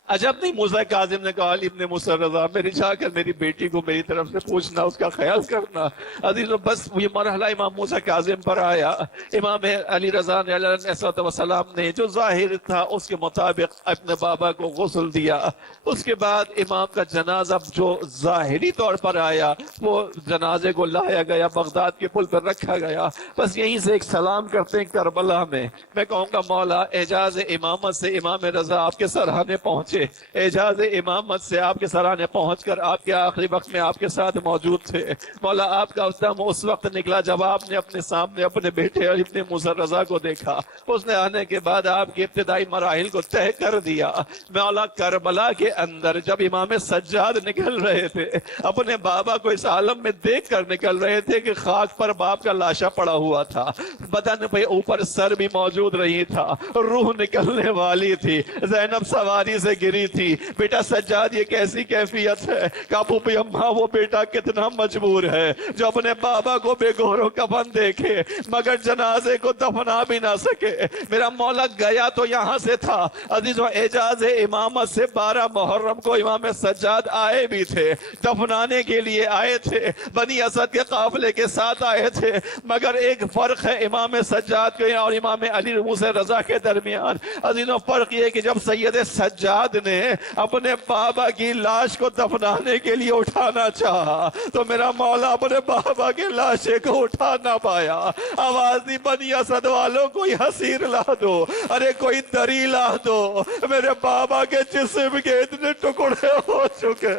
عجب نہیں موسی کاظم نے کہا علی ابن موسی رضا میری جا کر میری بیٹی کو میری طرف سے پوچھنا، اس کا خیال کرنا. عزیزوں بس یہ مرحلہ امام موسی کاظم پر آیا. امام علی رضا نے علیہ السلام نے جو ظاہر تھا اس کے مطابق اپنے بابا کو غسل دیا. اس کے بعد امام کا جنازہ جو ظاہری طور پر آیا وہ جنازے کو لایا گیا، بغداد کے پل پر رکھا گیا. بس یہیں سے ایک سلام کرتے ہیں کربلا میں. میں کہوں گا مولا اعجاز امامت سے امام رضا آپ کے سراہنے پہنچے، اعجاز امامت سے آپ کے سراہنے پہنچ کر آپ کے آخری وقت میں آپ کے ساتھ موجود تھے. مولا آپ کا دم اس وقت نکلا جب آپ نے اپنے سامنے اپنے بیٹے علی ابن موسی رضا کو دیکھا. اس نے آنے کے بعد آپ کے ابتدائی مراحل کو طے کر دیا. مولا کربلا کے اندر جب امام سجاد نکل رہے تھے، اپنے بابا کو اس عالم میں دیکھ کر نکل رہے تھے کہ خاک پر باپ کا لاشا پڑا ہوا تھا، بدن پہ اوپر سر بھی موجود رہی تھا، روح نکلنے والی تھی، زینب سواری سے گری تھی. بیٹا سجاد یہ کیسی کیفیت ہے؟ کابو پہ اماں وہ بیٹا کتنا مجبور ہے جو اپنے بابا کو بے گور و کفن دیکھے مگر جنازے کو دفنا بھی نہ سکے. میرا مولا گیا تو یہاں سے تھا عزیزوں، اعجاز امامت سے 12 محرم کو امام سجاد آئے بھی تھے، دفنانے کے لیے آئے تھے، بنی اسد کے قافلے کے ساتھ آئے تھے. مگر ایک فرق ہے امام سجاد کے اور امام علی موسی رضا کے درمیان. عزیزوں فرق یہ کہ جب سید سجاد نے اپنے بابا کی لاش کو دفنانے کے لیے اٹھانا چاہا تو میرا مولا اپنے بابا کے لاشے کو اٹھا نہ پایا. آواز دی بنی اسد والوں کوئی حسیر لا دو، ارے کوئی دری لا دو، میرے بابا کے جسم کے اتنے ٹکڑے ہو چکے.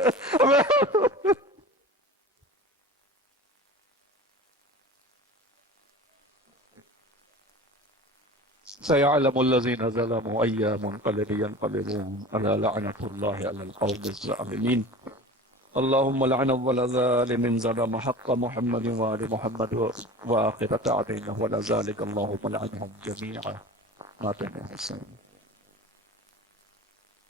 سيعلم الذين ظلموا أي منقلب ينقلبون ألا لعنة الله على القوم الظالمين. اللهم لعن أول ظالم ظلم حق محمد وآل محمد وآخر تعدين ولا ذلك اللهم لعنهم جميعا. ما تنهي حسين